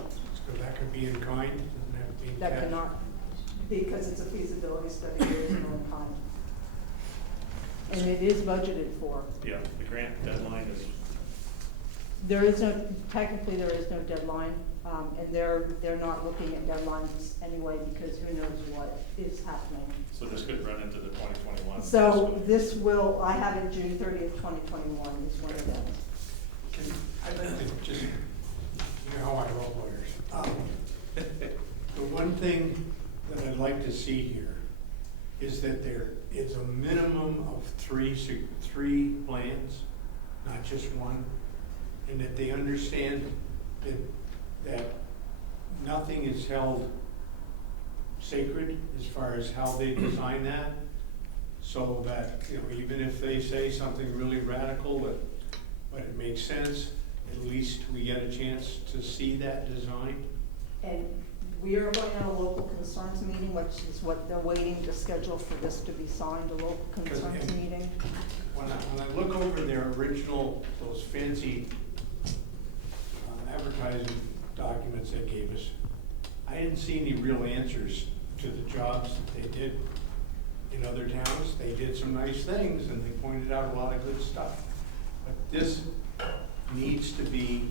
that could be in kind, doesn't have to be in That cash? cannot, because it's a feasibility study, there is no in kind. And it is budgeted for. Yeah, the grant deadline is, There is no, technically, there is no deadline, and they're not looking at deadlines anyway, because who knows what is happening. so this could run into the 2021. So this will, I have it June 30th, 2021 is when it ends. I'd like to just, you know how I roll lawyers. The one thing that I'd like to see here is that there is a minimum of three plans, not just one, and that they understand that nothing is held sacred as far as how they design that. So that, you know, even if they say something really radical, but it makes sense, at least we get a chance to see that design. And we are going on a local concerns meeting, which is what they're waiting to schedule for this to be signed, a local concerns meeting. When I look over their original, those fancy advertising documents they gave us, I didn't see any real answers to the jobs that they did in other towns. They did some nice things and they pointed out a lot of good stuff. But this needs to be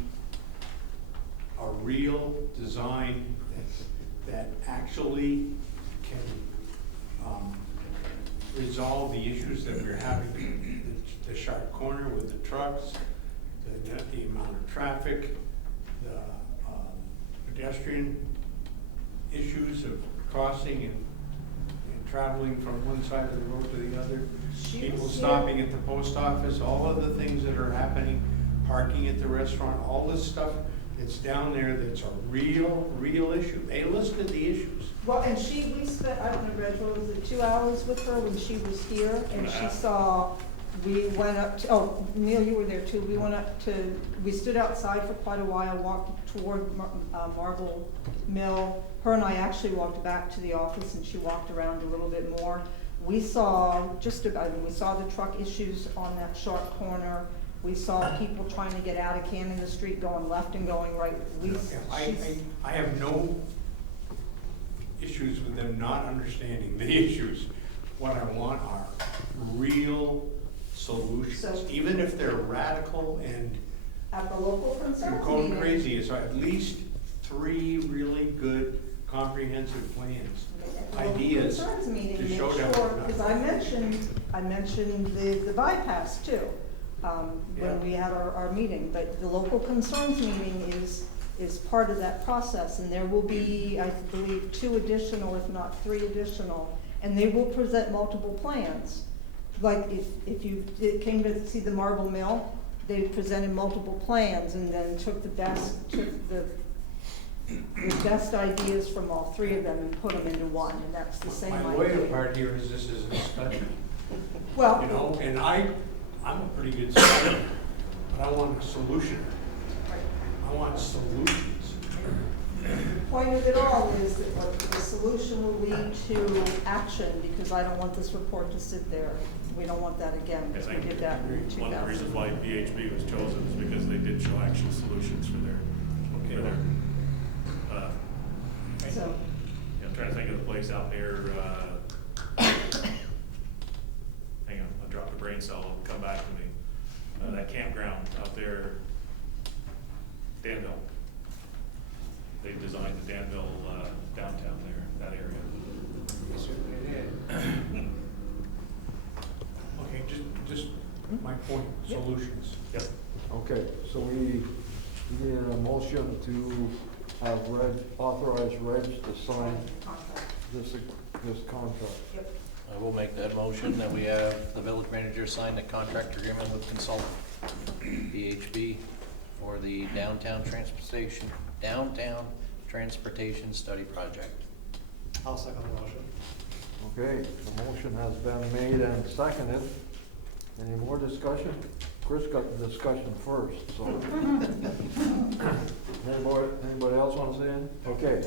a real design that actually can resolve the issues that we're having. The sharp corner with the trucks, the amount of traffic, the pedestrian issues of crossing and traveling from one side of the road to the other, people stopping at the post office, all of the things that are happening, parking at the restaurant, all this stuff that's down there that's a real issue. They listed the issues. Well, and we spent, I don't know, Reg, what was it, 2 hours with her when she was here, and she saw, we went up to, oh, Neil, you were there too, we stood outside for quite a while, walked toward Marble Mill. Her and I actually walked back to the office, and she walked around a little bit more. We saw we saw the truck issues on that sharp corner. We saw people trying to get out of Canada Street, going left and going right. I have no issues with them not understanding the issues. What I want are real solutions, even if they're radical and at the local concerns going meeting, crazy. So at least 3 really good comprehensive plans, ideas concerns meeting, to show them. because I mentioned the bypass too. When we had our meeting, but the local concerns meeting is part of that process, and there will be, I believe, 2 additional, if not 3 additional, and they will present multiple plans. Like if you came to see the Marble Mill, they presented multiple plans and then took the best ideas from all 3 of them and put them into one, and that's the same idea. My lawyer part here is this is a study. Well, you know, and I'm a pretty good study, but I want a solution. I want solutions. The point of it all is that the solution will lead to action, because I don't want this report to sit there. We don't want that again, because we did that in 2000. One of the reasons why VHB was chosen is because they did show actual solutions for their, So, I'm trying to think of the place out near, hang on, I dropped a brain cell, it'll come back to me. That campground out there, Danville. They designed the Danville downtown there, that area. Yes, sir, they did. Okay, just my point, solutions. Yep. Okay, so we need a motion to have authorize Reg to sign this contract. yep. I will make that motion that we have the village manager sign the contract agreement with consultant VHB for the downtown transportation study project. I'll second the motion. Okay, the motion has been made and seconded. Any more discussion? Chris got the discussion first, so. Anybody else want to say anything? Okay,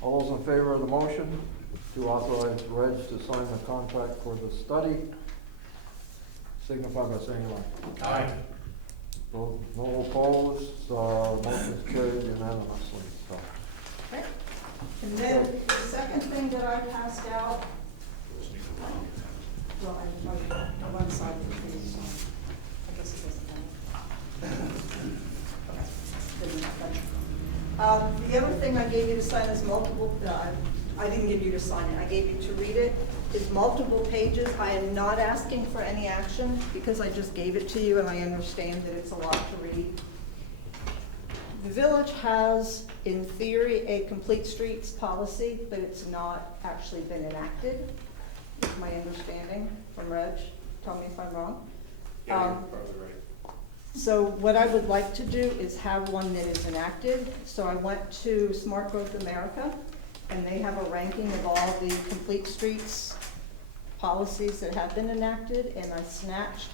all those in favor of the motion to authorize Reg to sign the contract for the study, signify by saying aye. Aye. No opposed, motion is carried unanimously, so. Okay. And then the second thing that I passed out, well, I one side of these, so I guess it doesn't matter. Okay. The other thing I gave you to sign is multiple, I didn't give you to sign it, I gave you to read it, is multiple pages. I am not asking for any action because I just gave it to you and I understand that it's a lot to read. The village has, in theory, a complete streets policy, but it's not actually been enacted, is my understanding from Reg. Tell me if I'm wrong. Yeah, you're probably right. So what I would like to do is have one that is enacted. So I went to Smart Growth America, and they have a ranking of all the complete streets policies that have been enacted, and I snatched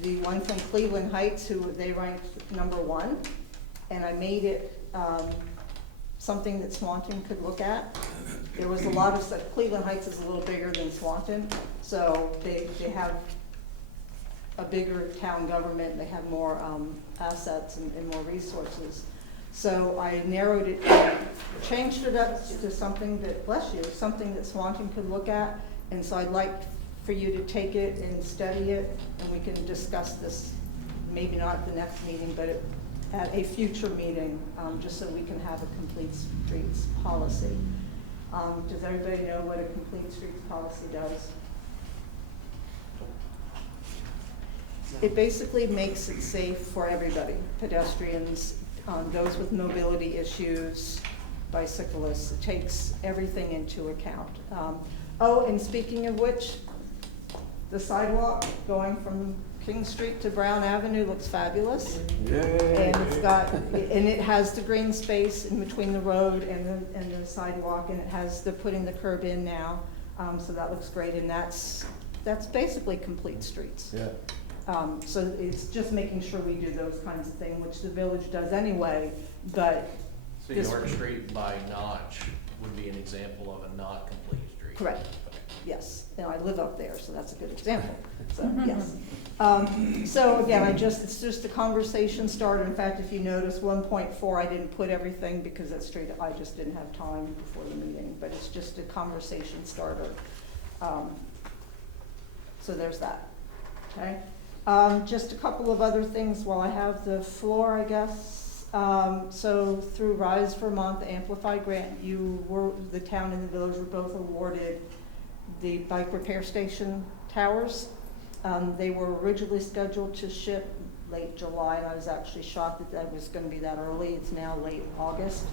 the one from Cleveland Heights, who they ranked #1, and I made it something that Swanton could look at. There was a lot of stuff. Cleveland Heights is a little bigger than Swanton, so they have a bigger town government, they have more assets and more resources. So I narrowed it, changed it up to something that, bless you, something that Swanton could look at. And so I'd like for you to take it and study it, and we can discuss this, maybe not at the next meeting, but at a future meeting, just so we can have a complete streets policy. Does everybody know what a complete streets policy does? It basically makes it safe for everybody, pedestrians, those with mobility issues, bicyclists. It takes everything into account. Oh, and speaking of which, the sidewalk going from King Street to Brown Avenue looks fabulous. Yay. And it's got, and it has the green space in between the road and the sidewalk, and it has, they're putting the curb in now, so that looks great, and that's basically complete streets. Yeah. So it's just making sure we do those kinds of things, which the village does anyway, but. So this- York Street by Notch would be an example of a not complete street. Correct. Okay. Yes, and I live up there, so that's a good example, so, yes. So again, it's just a conversation starter. In fact, if you notice 1.4, I didn't put everything because that's straight, I just didn't have time before the meeting, but it's just a conversation starter. So there's that, okay? Just a couple of other things while I have the floor, I guess. So through Rise Vermont, the Amplify grant, the town and the village were both awarded the bike repair station towers. They were originally scheduled to ship late July, and I was actually shocked that was going to be that early. It's now late August.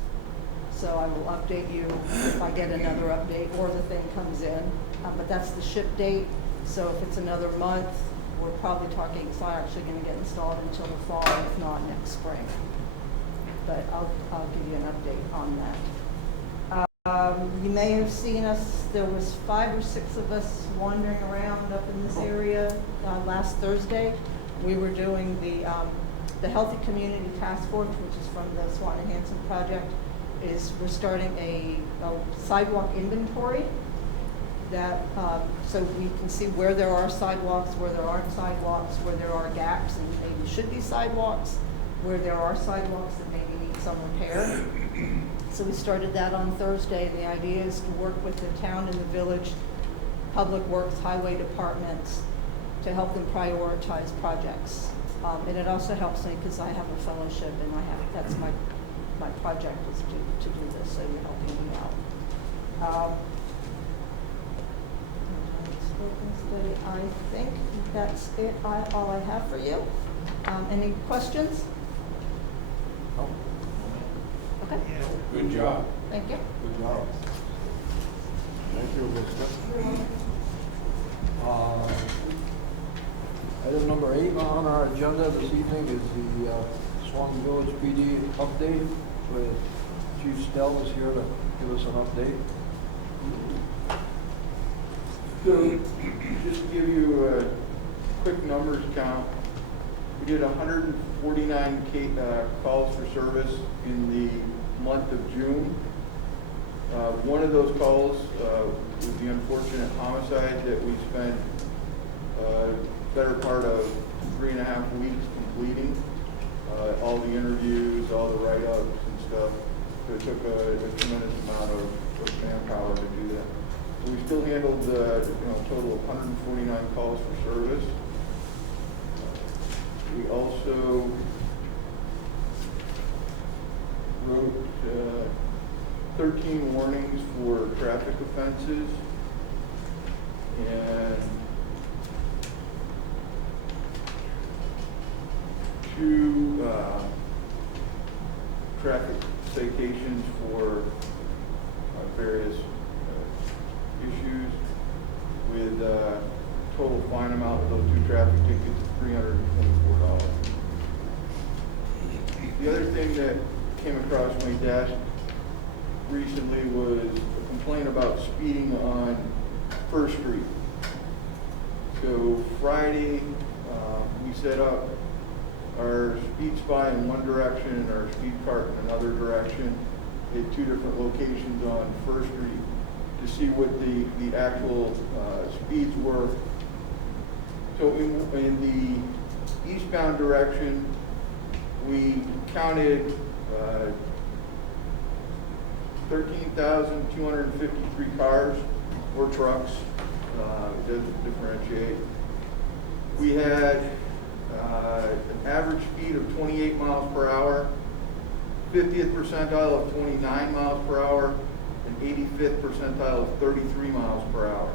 So I will update you if I get another update or the thing comes in. But that's the ship date. So if it's another month, we're probably talking, it's not actually going to get installed until the fall, if not next spring. But I'll give you an update on that. You may have seen us, there was 5 or 6 of us wandering around up in this area last Thursday. We were doing the Healthy Community Task Force, which is from the Swan Enhancement Project, we're starting a sidewalk inventory that, so we can see where there are sidewalks, where there aren't sidewalks, where there are gaps and maybe should be sidewalks, where there are sidewalks that maybe need some repair. So we started that on Thursday, and the idea is to work with the town and the village, public works, highway departments, to help them prioritize projects. And it also helps me because I have a fellowship, and that's my project is to do this, so you're helping me out. I think that's it, all I have for you. Any questions? No. Okay, Good job. thank you. Good job. Thank you, Elizabeth. Item number 8 on our agenda this evening is the Swanton Village PD update, with Chief Stell is here to give us an update. So, just to give you a quick numbers count, we did 149 calls for service in the month of June. One of those calls was the unfortunate homicide that we spent better part of 3.5 weeks completing. All the interviews, all the write-ups and stuff. So it took a tremendous amount of manpower to do that. We still handled a total of 149 calls for service. We also wrote 13 warnings for traffic offenses and 2 traffic citations for various issues, with total fine amount of those 2 traffic tickets of $324. thing that came across my desk recently was a complaint about speeding on First Street. So Friday, we set up our speed spy in one direction and our speed cart in another direction at two different locations on First Street to see what the actual speeds were. So in the eastbound direction, we counted 13,253 cars or trucks. It doesn't differentiate. We had an average speed of 28 miles per hour, 50th percentile of 29 miles per hour, and 85th percentile of 33 miles per hour.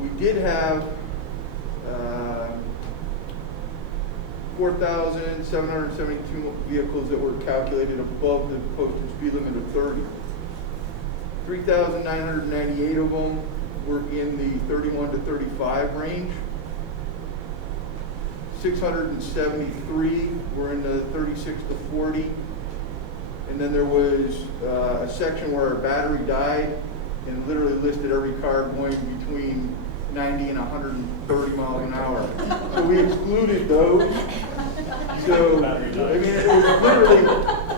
We did have 4,772 vehicles that were calculated above the posted speed limit of 30. 3,998 of them were in the 31 to 35 range. 673 were in the 36 to 40. And then there was a section where our battery died and literally listed every car going between 90 and 130 miles an hour. So we excluded those. So, I mean, it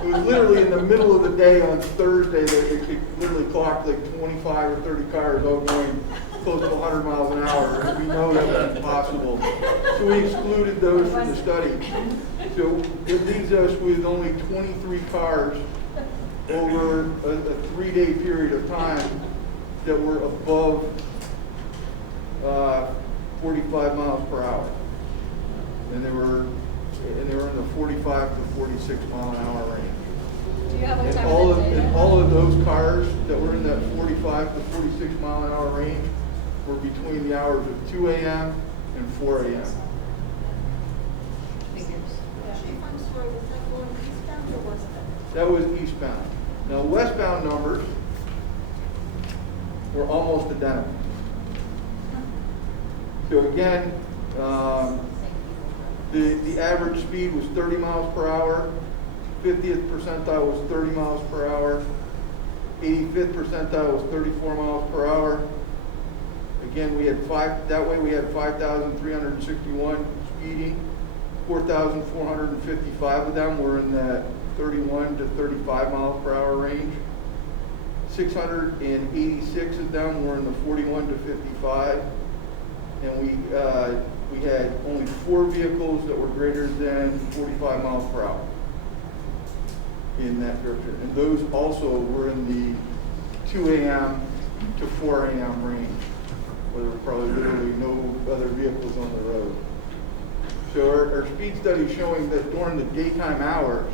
was literally in the middle of the day on Thursday that it could literally clock like 25 or 30 cars all going close to 100 miles an hour. We know that was impossible. So we excluded those from the study. So it leaves us with only 23 cars over a 3-day period of time that were above 45 miles per hour. And they were in the 45 to 46 mile an hour range. Do you have a And time all of of, the day? and all of those cars that were in that 45 to 46 mile an hour range were between the hours of 2 a.m. and 4 a.m. Chief, I'm sorry, was that going eastbound or westbound? That was eastbound. Now westbound numbers were almost identical. So again, the average speed was 30 miles per hour, 50th percentile was 30 miles per hour, 85th percentile was 34 miles per hour. Again, we had we had 5,361 speeding. 4,455 of them were in that 31 to 35 miles per hour range. 686 of them were in the 41 to 55. And we had only 4 vehicles that were greater than 45 miles per hour in that direction. And those also were in the 2 a.m. to 4 a.m. range, where there were probably literally no other vehicles on the road. So our speed study is showing that during the daytime hours,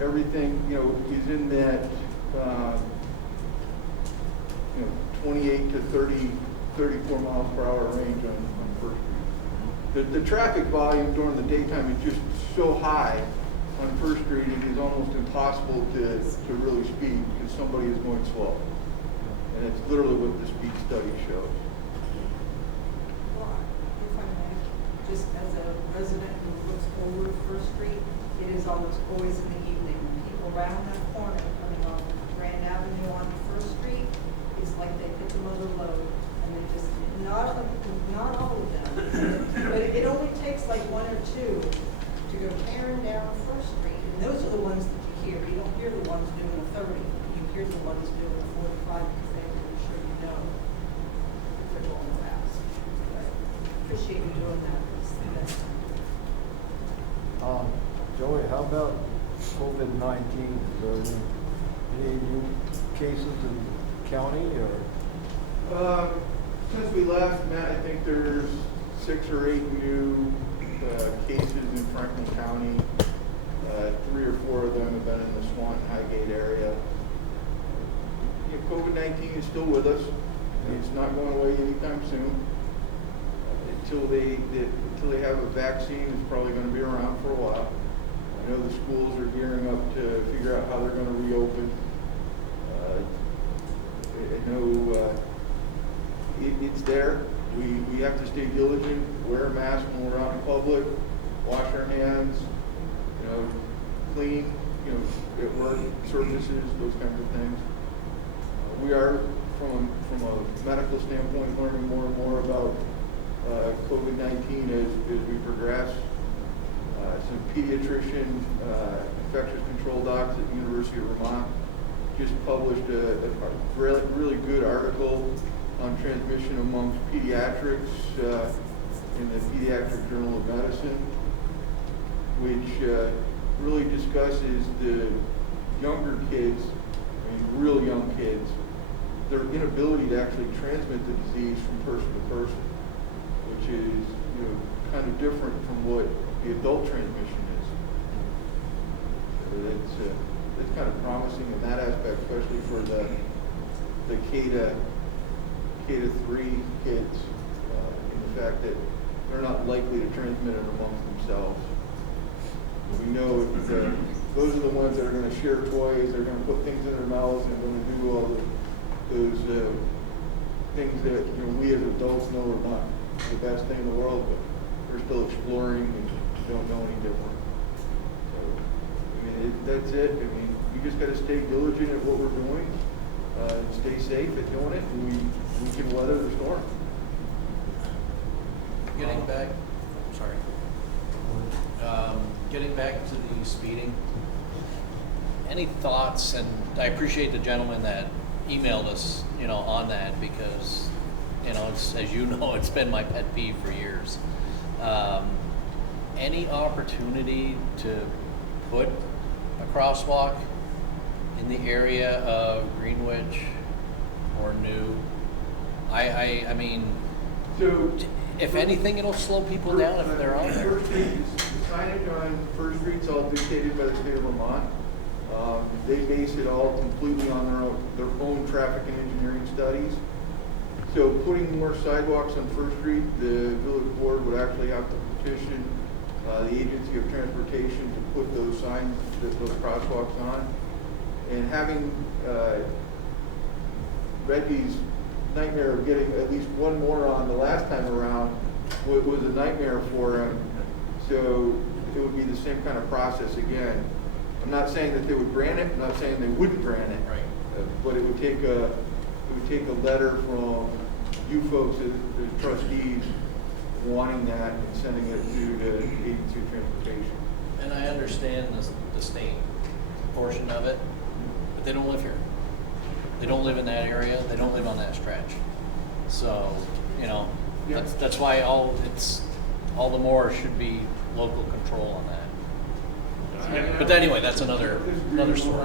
everything is in that 28 to 30, 34 miles per hour range on First Street. The traffic volume during the daytime is just so high on First Street, it is almost impossible to really speed because somebody is going slow. And it's literally what the speed study shows. Well, if I may, just as a resident who looks over First Street, it is almost always in the evening. When people round that corner coming off Grand Avenue on First Street, it's like they hit the mother load. And they just, not all of them, but it only takes like 1 or 2 to go tearing down First Street. And those are the ones that you hear. You don't hear the ones doing a 30. You hear the ones doing a 45 because they have to be sure you know if they're going fast. But appreciate you doing that. Joey, how about COVID-19? Is there any new cases in the county or? Since we left, Matt, I think there's 6 or 8 new cases in Franklin County. 3 or 4 of them have been in the Swanton Highgate area. COVID-19 is still with us. It's not going away anytime soon. Until they have a vaccine, it's probably going to be around for a while. I know the schools are gearing up to figure out how they're going to reopen. I know it's there. We have to stay diligent, wear a mask when we're out in public, wash our hands, you know, clean, you know, at work, services, those kinds of things. We are, from a medical standpoint, learning more and more about COVID-19 as we progress. Some pediatrician, infectious control docs at the University of Vermont just published a really good article on transmission amongst pediatrics in the Pediatric Journal of Medicine, which really discusses the younger kids, I mean real young kids, their inability to actually transmit the disease from person to person, which is, you know, kind of different from what the adult transmission is. So it's kind of promising in that aspect, especially for the K to 3 kids, in the fact that they're not likely to transmit it amongst themselves. We know that those are the ones that are going to share toys, they're going to put things in their mouths, and going to do all those things that, you know, we as adults know are not the best thing in the world, but they're still exploring and don't know any different. So, I mean, that's it. I mean, we just got to stay diligent at what we're doing, and stay safe at doing it, and we can weather the storm. Getting back, sorry. Getting back to the speeding, any thoughts, and I appreciate the gentleman that emailed us, you know, on that, because, you know, it's, as you know, it's been my pet peeve for years. Any opportunity to put a crosswalk in the area of Greenwich or New? I mean, So, if anything, it'll slow people down if they're on there. First Street, the signage on First Street's all dictated by the state of Vermont. They base it all completely on their own traffic and engineering studies. So putting more sidewalks on First Street, the village board would actually have to petition the Agency of Transportation to put those signs, those crosswalks on. And having Reggie's nightmare of getting at least one more on the last time around was a nightmare for him. So it would be the same kind of process again. I'm not saying that they would grant it. I'm not saying they wouldn't grant it. Right. But it would take a letter from you folks as trustees wanting that and sending it to the Agency of Transportation. And I understand the state portion of it, but they don't live here. They don't live in that area. They don't live on that stretch. So, you know, Yeah. that's why all the more should be local control on that. But anyway, that's another story.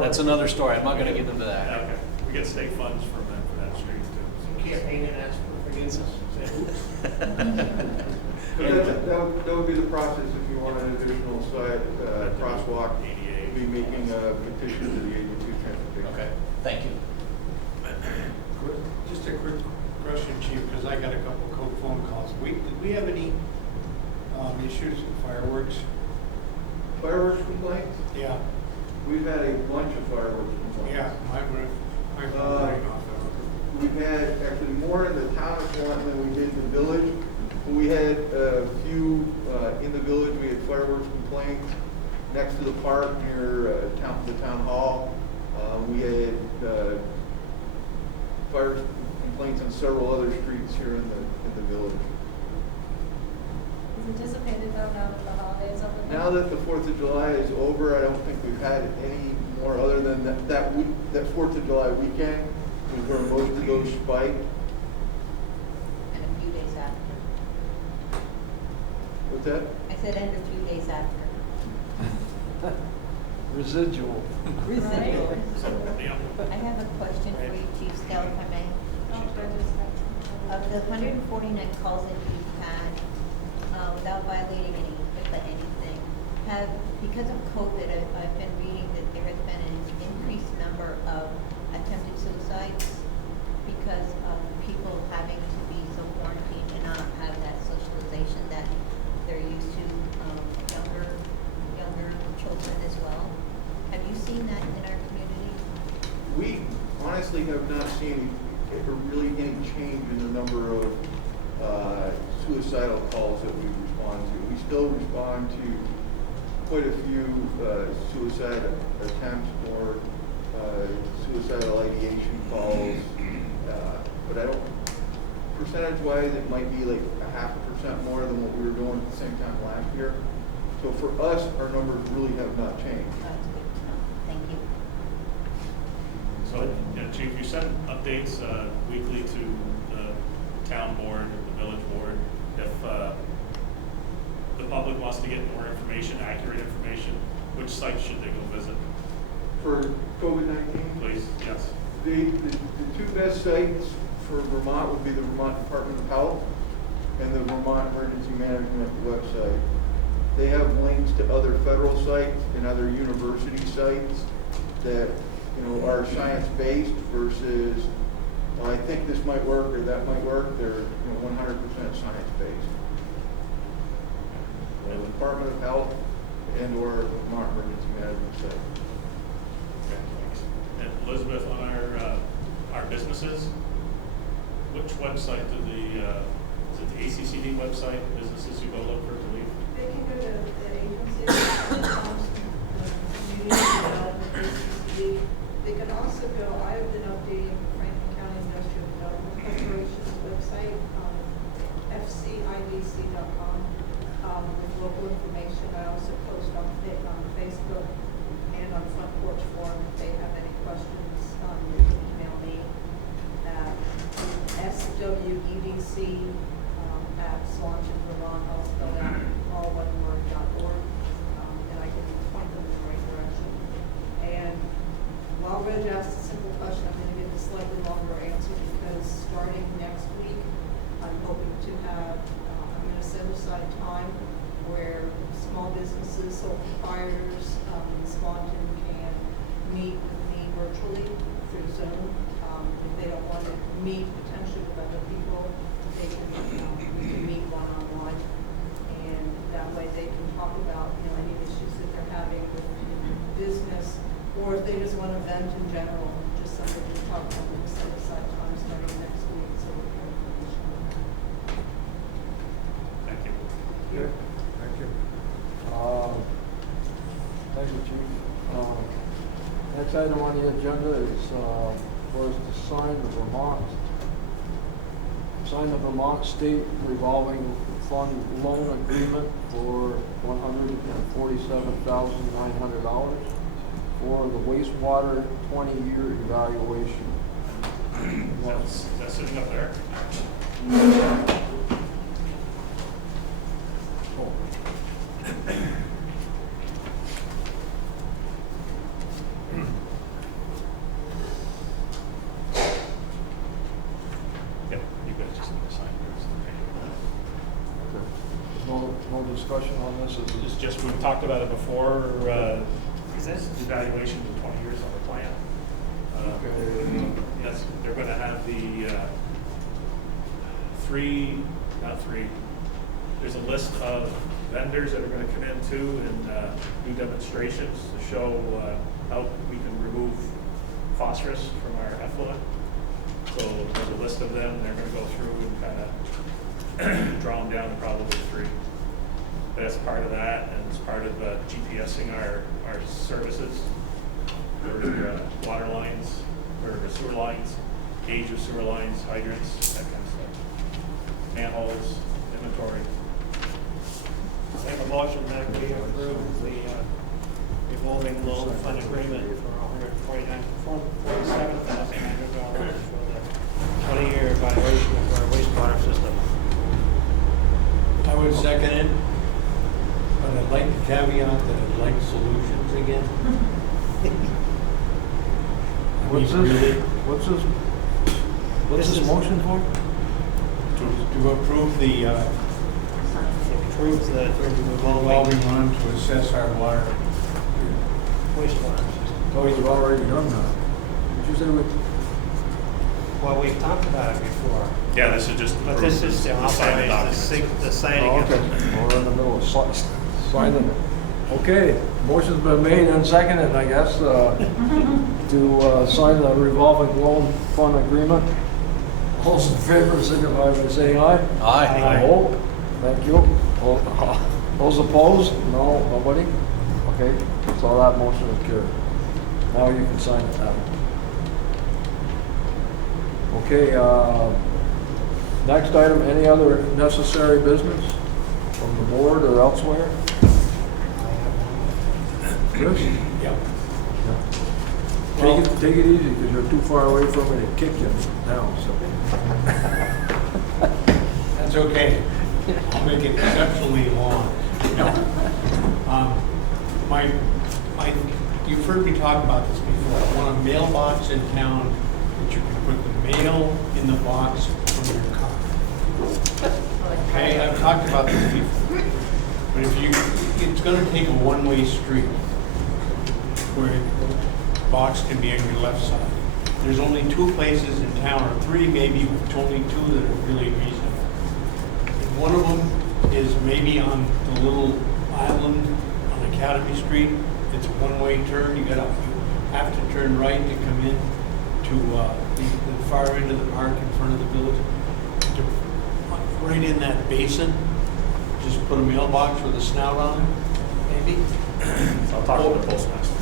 That's another story. I'm not going to get into that. Okay, we get state funds from that, for that street too. Some campaign and ask for forgiveness. But that would be the process if you want an additional side crosswalk. We'll be making a petition to the Agency of Transportation. Okay, thank you. Just a quick question, Chief, because I got a couple of phone calls. Did we have any issues with fireworks? Fireworks complaints? Yeah. We've had a bunch of fireworks complaints. Yeah, my right off of We've had actually more in the town of Swanton than we did in the village. We had a few in the village. We had fireworks complaints next to the park near the town hall. We had fire complaints on several other streets here in the village. Is anticipated though now that the holidays are over? Now that the 4th of July is over, I don't think we've had any more other than that 4th of July weekend was where most of those spiked. And a few days after. What's that? I said, and a few days after. Residual. Residual. Yeah. I have a question for you, Chief Scale, if I may. Oh, but just- Of the 149 calls that you've had, without violating any HIPAA anything, because of COVID, I've been reading that there has been an increased number of attempted suicides because of people having to be so quarantined and not have that socialization that they're used to, younger children as well. Have you seen that in our community? We honestly have not seen really any change in the number of suicidal calls that we respond to. We still respond to quite a few suicide attempts or suicidal ideation calls, but I don't, percentage-wise, it might be like 0.5% more than what we were doing at the same time last year. So for us, our numbers really have not changed. That's good to know. Thank you. So, Chief, you send updates weekly to the town board, the village board. If the public wants to get more information, accurate information, which site should they go visit? For COVID-19, Please, yes. the two best sites for Vermont would be the Vermont Department of Health and the Vermont Emergency Management website. They have links to other federal sites and other university sites that, you know, are science-based versus, well, I think this might work or that might work. They're, you know, 100% science-based. The Department of Health and or Vermont Emergency Management site. Okay, thanks. And Elizabeth, on our businesses, which website do is it the ACCD website, businesses you go look for to leave? They can go to the agency, community development, ACCD. They can also go, I have been updating Franklin County Industrial Development Corporation's website, fcidc.com, with local information. I also post on Facebook and on Front Porch Forum. If they have any questions, they can email me at swedc at Swanton, Vermont, all spelled out, all one word, .org, and I can point them in the right direction. And while Reg asked a simple question, I'm going to give a slightly longer answer because starting next week, I'm hoping to have, I'm going to set aside time where small businesses, sole proprietors in Swanton can meet with me virtually through Zoom. If they don't want to meet potentially with other people, they can, we can meet one-on-one. And that way they can talk about, you know, any issues that they're having with business, or if they just want to vent in general, just something to talk about, we'll set aside time starting next week, so we can have information on that. Thank you. Okay, thank you. Thank you, Chief. Next item on the agenda is, was to sign the Vermont State Revolving Fund Loan Agreement for $147,900 for the wastewater 20-year evaluation. Is that sitting up there? Yep, you guys just need to sign yours. No discussion on this? It's just, we've talked about it before, evaluation of 20 years on the plan. Yes, they're going to have the there's a list of vendors that are going to come in too and do demonstrations to show how we can remove phosphorus from our effluent. So there's a list of them, they're going to go through and kind of draw them down to probably 3. But as part of that, and as part of GPSing our services, for water lines, or sewer lines, gauge of sewer lines, hydrants, that kind of stuff. Manholes, inventory. Make a motion that we approve the revolving loan fund agreement for $147,900 for the 20-year evaluation of our wastewater system. I would second it, but I'd like to caveat that I'd like solutions again. What's this motion for? To approve the revolving loan to assess our water. Wastewater system. Oh, you've already done that. Did you say Well, we've talked about it before, Yeah, this is just. but this is the signing Oh, of okay, it. we're in the middle of signing it. Okay, motion's been made and seconded, I guess, to sign the revolving loan fund agreement. All those in favor, signify by saying aye. Aye. Oh, thank you. Those opposed? No, nobody? Okay, so that motion is carried. Now you can sign it, Adam. Okay, next item, any other necessary business from the board or elsewhere? Chris? Yep. Take it easy, because you're too far away from it and kick you now, so. That's okay. I'll make it exceptionally long. No. You've heard me talk about this before. I want a mailbox in town that you can put the mail in the box from your car. Okay, I've talked about this before. But it's gonna take a one-way street where the box can be on your left side. There's only 2 places in town, or 3 maybe, but only 2 that are really reasonable. And one of them is maybe on the little island on Academy Street. It's a one-way turn. You have to turn right to come in to the far end of the park in front of the village. Right in that basin, just put a mailbox with a snout on it, maybe. I'll talk to the postmaster.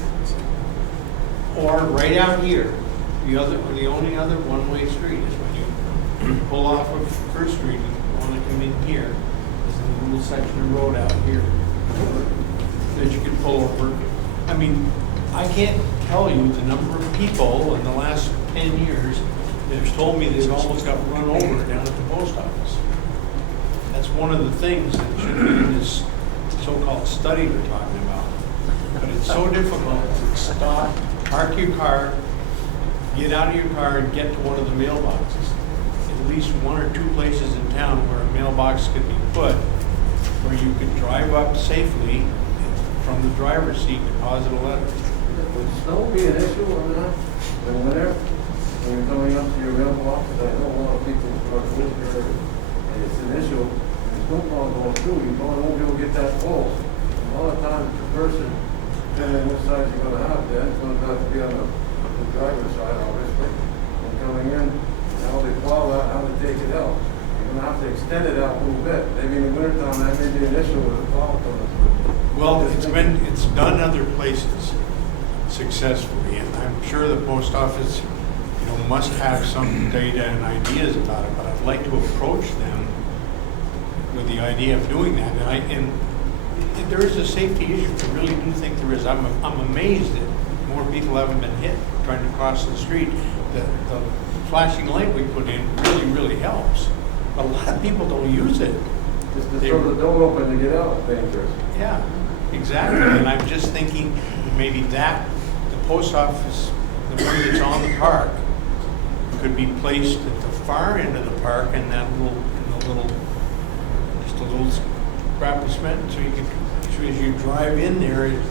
Or right out here, the only other one-way street is when you pull off of First Street and you want to come in here. There's a little section of road out here that you can pull over. I mean, I can't tell you the number of people in the last 10 years that have told me they've almost got run over down at the post office. That's one of the things that should be in this so-called study we're talking about. But it's so difficult to stop, park your car, get out of your car and get to one of the mailboxes. At least 1 or 2 places in town where a mailbox could be put, where you could drive up safely from the driver's seat and deposit a letter. Would snow be an issue or not? In winter, when you're coming up to your mailbox, I know a lot of people are living here, and it's an issue. When the snowplow goes through, you won't be able to get that close. A lot of times, the person, depending on which side you're going to have, then it's going to have to be on the driver's side, obviously. And coming in, how they plow that, how they take it out. You're going to have to extend it out a little bit. Maybe in the wintertime, that may be an issue with the plow coming through. Well, it's done other places successfully, and I'm sure the post office, must have some data and ideas about it, but I'd like to approach them with the idea of doing that. And there is a safety issue. I really do think there is. I'm amazed that more people haven't been hit trying to cross the street. The flashing light we put in really helps. But a lot of people don't use it. Just to throw the door open to get out is dangerous. Yeah, exactly. And I'm just thinking that maybe the post office, the one that's on the park, could be placed at the far end of the park in that just a little scrap of cement, so you could, as you drive in there, you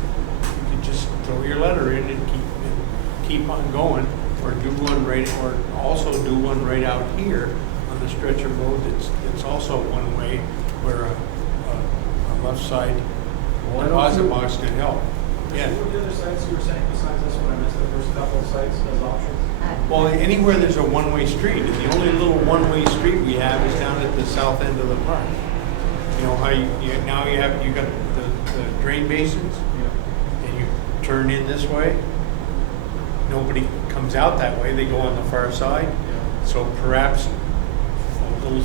could just throw your letter in and keep on going, or also do one right out here on the stretch of road that's also one way, where a left side deposit box could help. Yeah. What were the other sites you were saying besides this one? I missed the first couple of sites as options. Well, anywhere there's a one-way street, and the only little one-way street we have is down at the south end of the park. You know how you got the drain basins, and you turn in this way. Nobody comes out that way; they go on the far side. So perhaps a little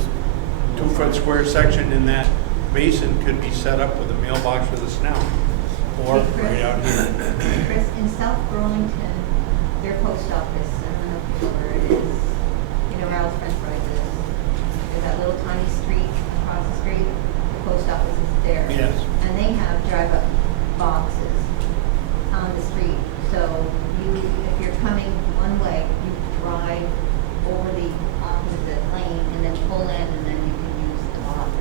2-foot square section in that basin could be set up with a mailbox with a snout, or right out here. Chris, in South Burlington, their post office, I don't know if you know where it is, Ralph's French Fries is. There's that little tiny street across the street, the post office is there. Yes. And they have drive-up boxes on the street. So if you're coming one way, you drive over the opposite lane and then pull in, and then you can use the box.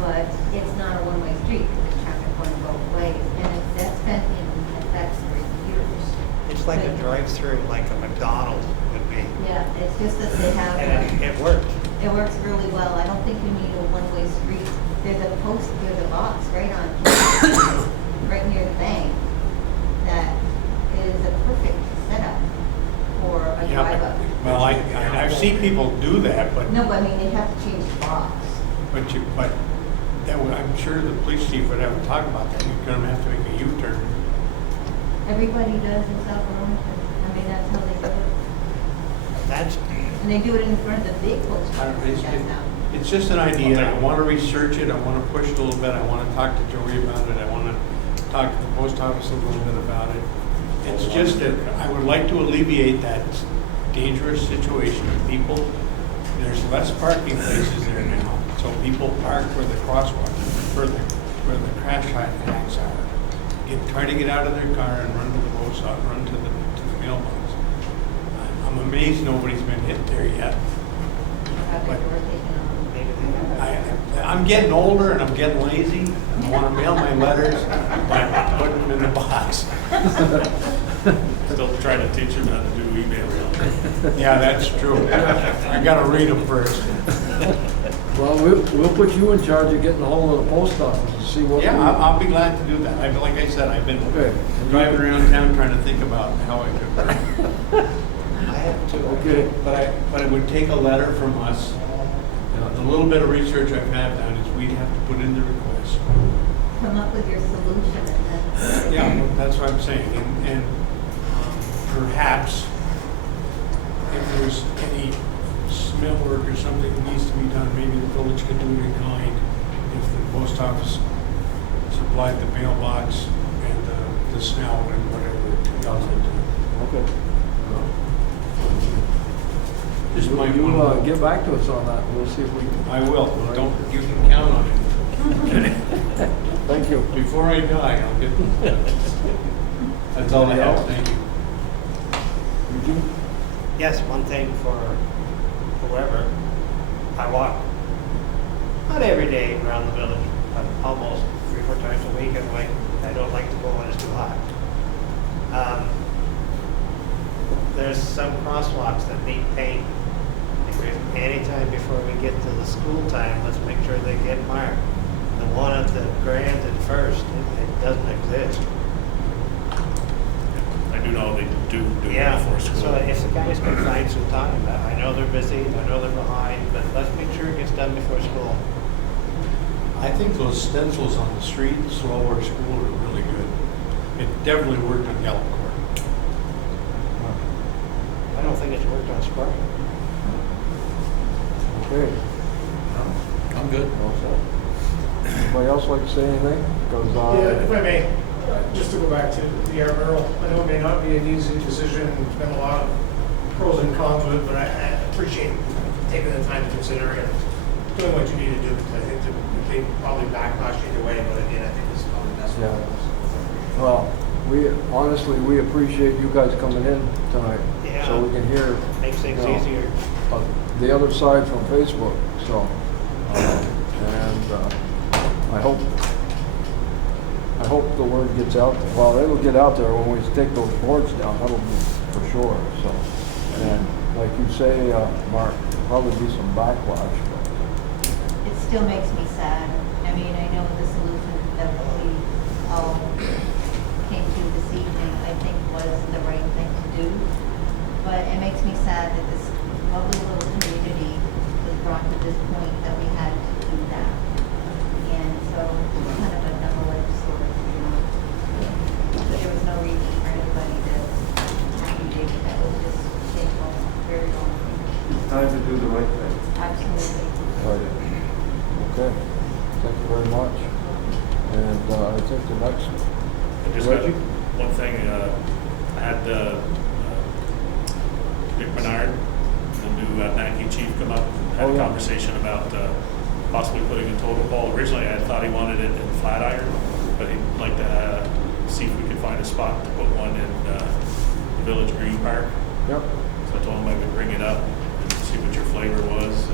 But it's not a one-way street, because there's traffic going both ways. And that's been in effect for years. It's like a drive-through, like a McDonald's would be. Yeah, it's just that they have. And it works. It works really well. I don't think you need a one-way street. There's a box right on, right near the bank, that is a perfect setup for a drive-up. Well, I've seen people do that, but No, but I mean, they have to change the box. but I'm sure the police chief would have a talk about that. You're gonna have to make a U-turn. Everybody does in South Burlington. I mean, that's how they do it. That's, And they do it in front of the vehicles. It's just an idea. I want to research it. I want to push it a little bit. I want to talk to Joey about it. I want to talk to the post office a little bit about it. It's just that I would like to alleviate that dangerous situation of people. There's less parking places there now, so people park where the crosswalk, where the crash hacks are. Try to get out of their car and run to the post office, run to the mailbox. I'm amazed nobody's been hit there yet. But I'm getting older and I'm getting lazy. I want to mail my letters, but put them in the box. Still trying to teach them how to do email. Yeah, that's true. I got to read them first. Well, we'll put you in charge of getting a hold of the post office and see what. Yeah, I'll be glad to do that. Like I said, I've been driving around town trying to think about how I could. I have to. Okay. But it would take a letter from us. The little bit of research I've had done is we'd have to put in the request. Come up with your solution and then. Yeah, well, that's what I'm saying. And perhaps if there's any smell work or something that needs to be done, maybe the village could do it in kind. If the post office supplied the mailbox and the smell and whatever else they do. Okay. Just You might want to. get back to us on that. We'll see if we can. I will. Don't, you can count on it. Thank you. Before I die, I'll get. That's all I have. Thank you. Eugene? yes, one thing for whoever, I walk, not every day around the village, but almost 3 or 4 times a week, and I don't like to go when it's too hot. There's some crosswalks that need paint. Anytime before we get to the school time, let's make sure they get marked. The one at the Grand and First, it doesn't exist. I do know they do it Yeah, before school. so if the guys can find some time, I know they're busy, I know they're behind, but let's make sure it gets done before school. I think those stencils on the street, Slower School, are really good. It definitely worked on Gallup Court. I don't think it's worked on Spark. Okay. I'm good. All set. Anybody else like to say anything? Because, Yeah, if I may, just to go back to the Mural, I know it may not be an easy decision, there's been a lot of pros and cons with it, but I appreciate taking the time to consider it, doing what you need to do, because I think that they probably backlash either way, but again, I think this is probably the best for us. well, we appreciate you guys coming in tonight. Yeah. So we can hear. Makes things you know, easier. The other side from Facebook, so, I hope the word gets out there. Well, it'll get out there when we take those boards down, that'll be for sure, so. And like you say, Mark, there'll probably be some backlash, but. It still makes me sad. I mean, I know the solution that we all came to this evening, I think was the right thing to do. But it makes me sad that this lovely little community was brought to this point that we had to do that. And so it's kind of a double-edged sword, you know. There was no reason for anybody to aggravate it. That was just shameful, very wrong. It's time to do the right thing. Absolutely. Right. Okay, thank you very much. And I think the next, I just got Reggie? one thing, I had Dick Menard, the new Nike chief, come up and had Oh, a yeah. conversation about possibly putting a totem pole. Originally, I thought he wanted it in Flatiron, but he'd like to see if we could find a spot to put one in the Village Green Park. yep, So I told him I would bring it up and see what your flavor was.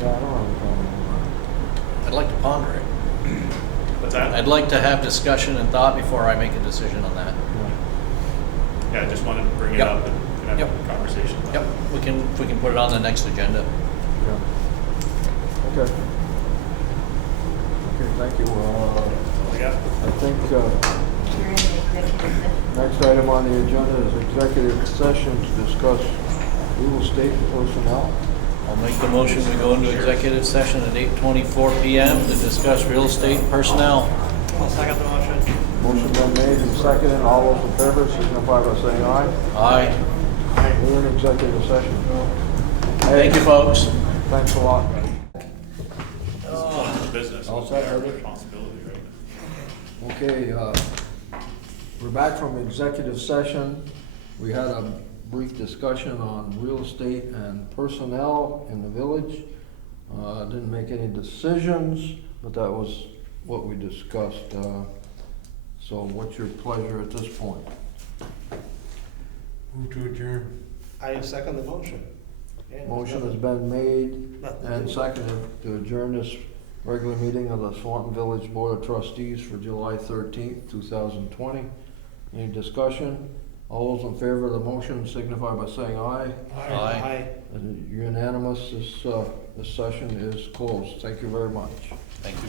yeah, I don't have a problem with I'd like to ponder it. What's that? I'd like to have discussion and thought before I make a decision on that. that. Yeah, I just wanted to bring it Yep. up and have Yep. a conversation about Yep, it. we can put it on the next agenda. Yeah. Okay. Okay, thank you. All I got. I think You're in the executive session. next item on the agenda is executive session to discuss real estate and personnel. I'll make the motion, we go into executive session at 8:24 PM to discuss real estate personnel. I'll second the motion. Motion been made and seconded. All those in favor signify by saying aye. Aye. We're in executive session. Thank you, folks. Thanks a lot. Business. All set, Our Herbert? responsibility, right? Okay, we're back from executive session. We had a brief discussion on real estate and personnel in the village. Didn't make any decisions, but that was what we discussed. So what's your pleasure at this point? Move to adjourn. I second the motion. Yeah, Motion has nothing- been made nothing and to do. seconded to adjourn this regular meeting of the Swanton Village Board of Trustees for July 13th, 2020. Any discussion? All those in favor of the motion signify by saying aye. Aye. Unanimous, this session is closed. Thank you very much. Thank you.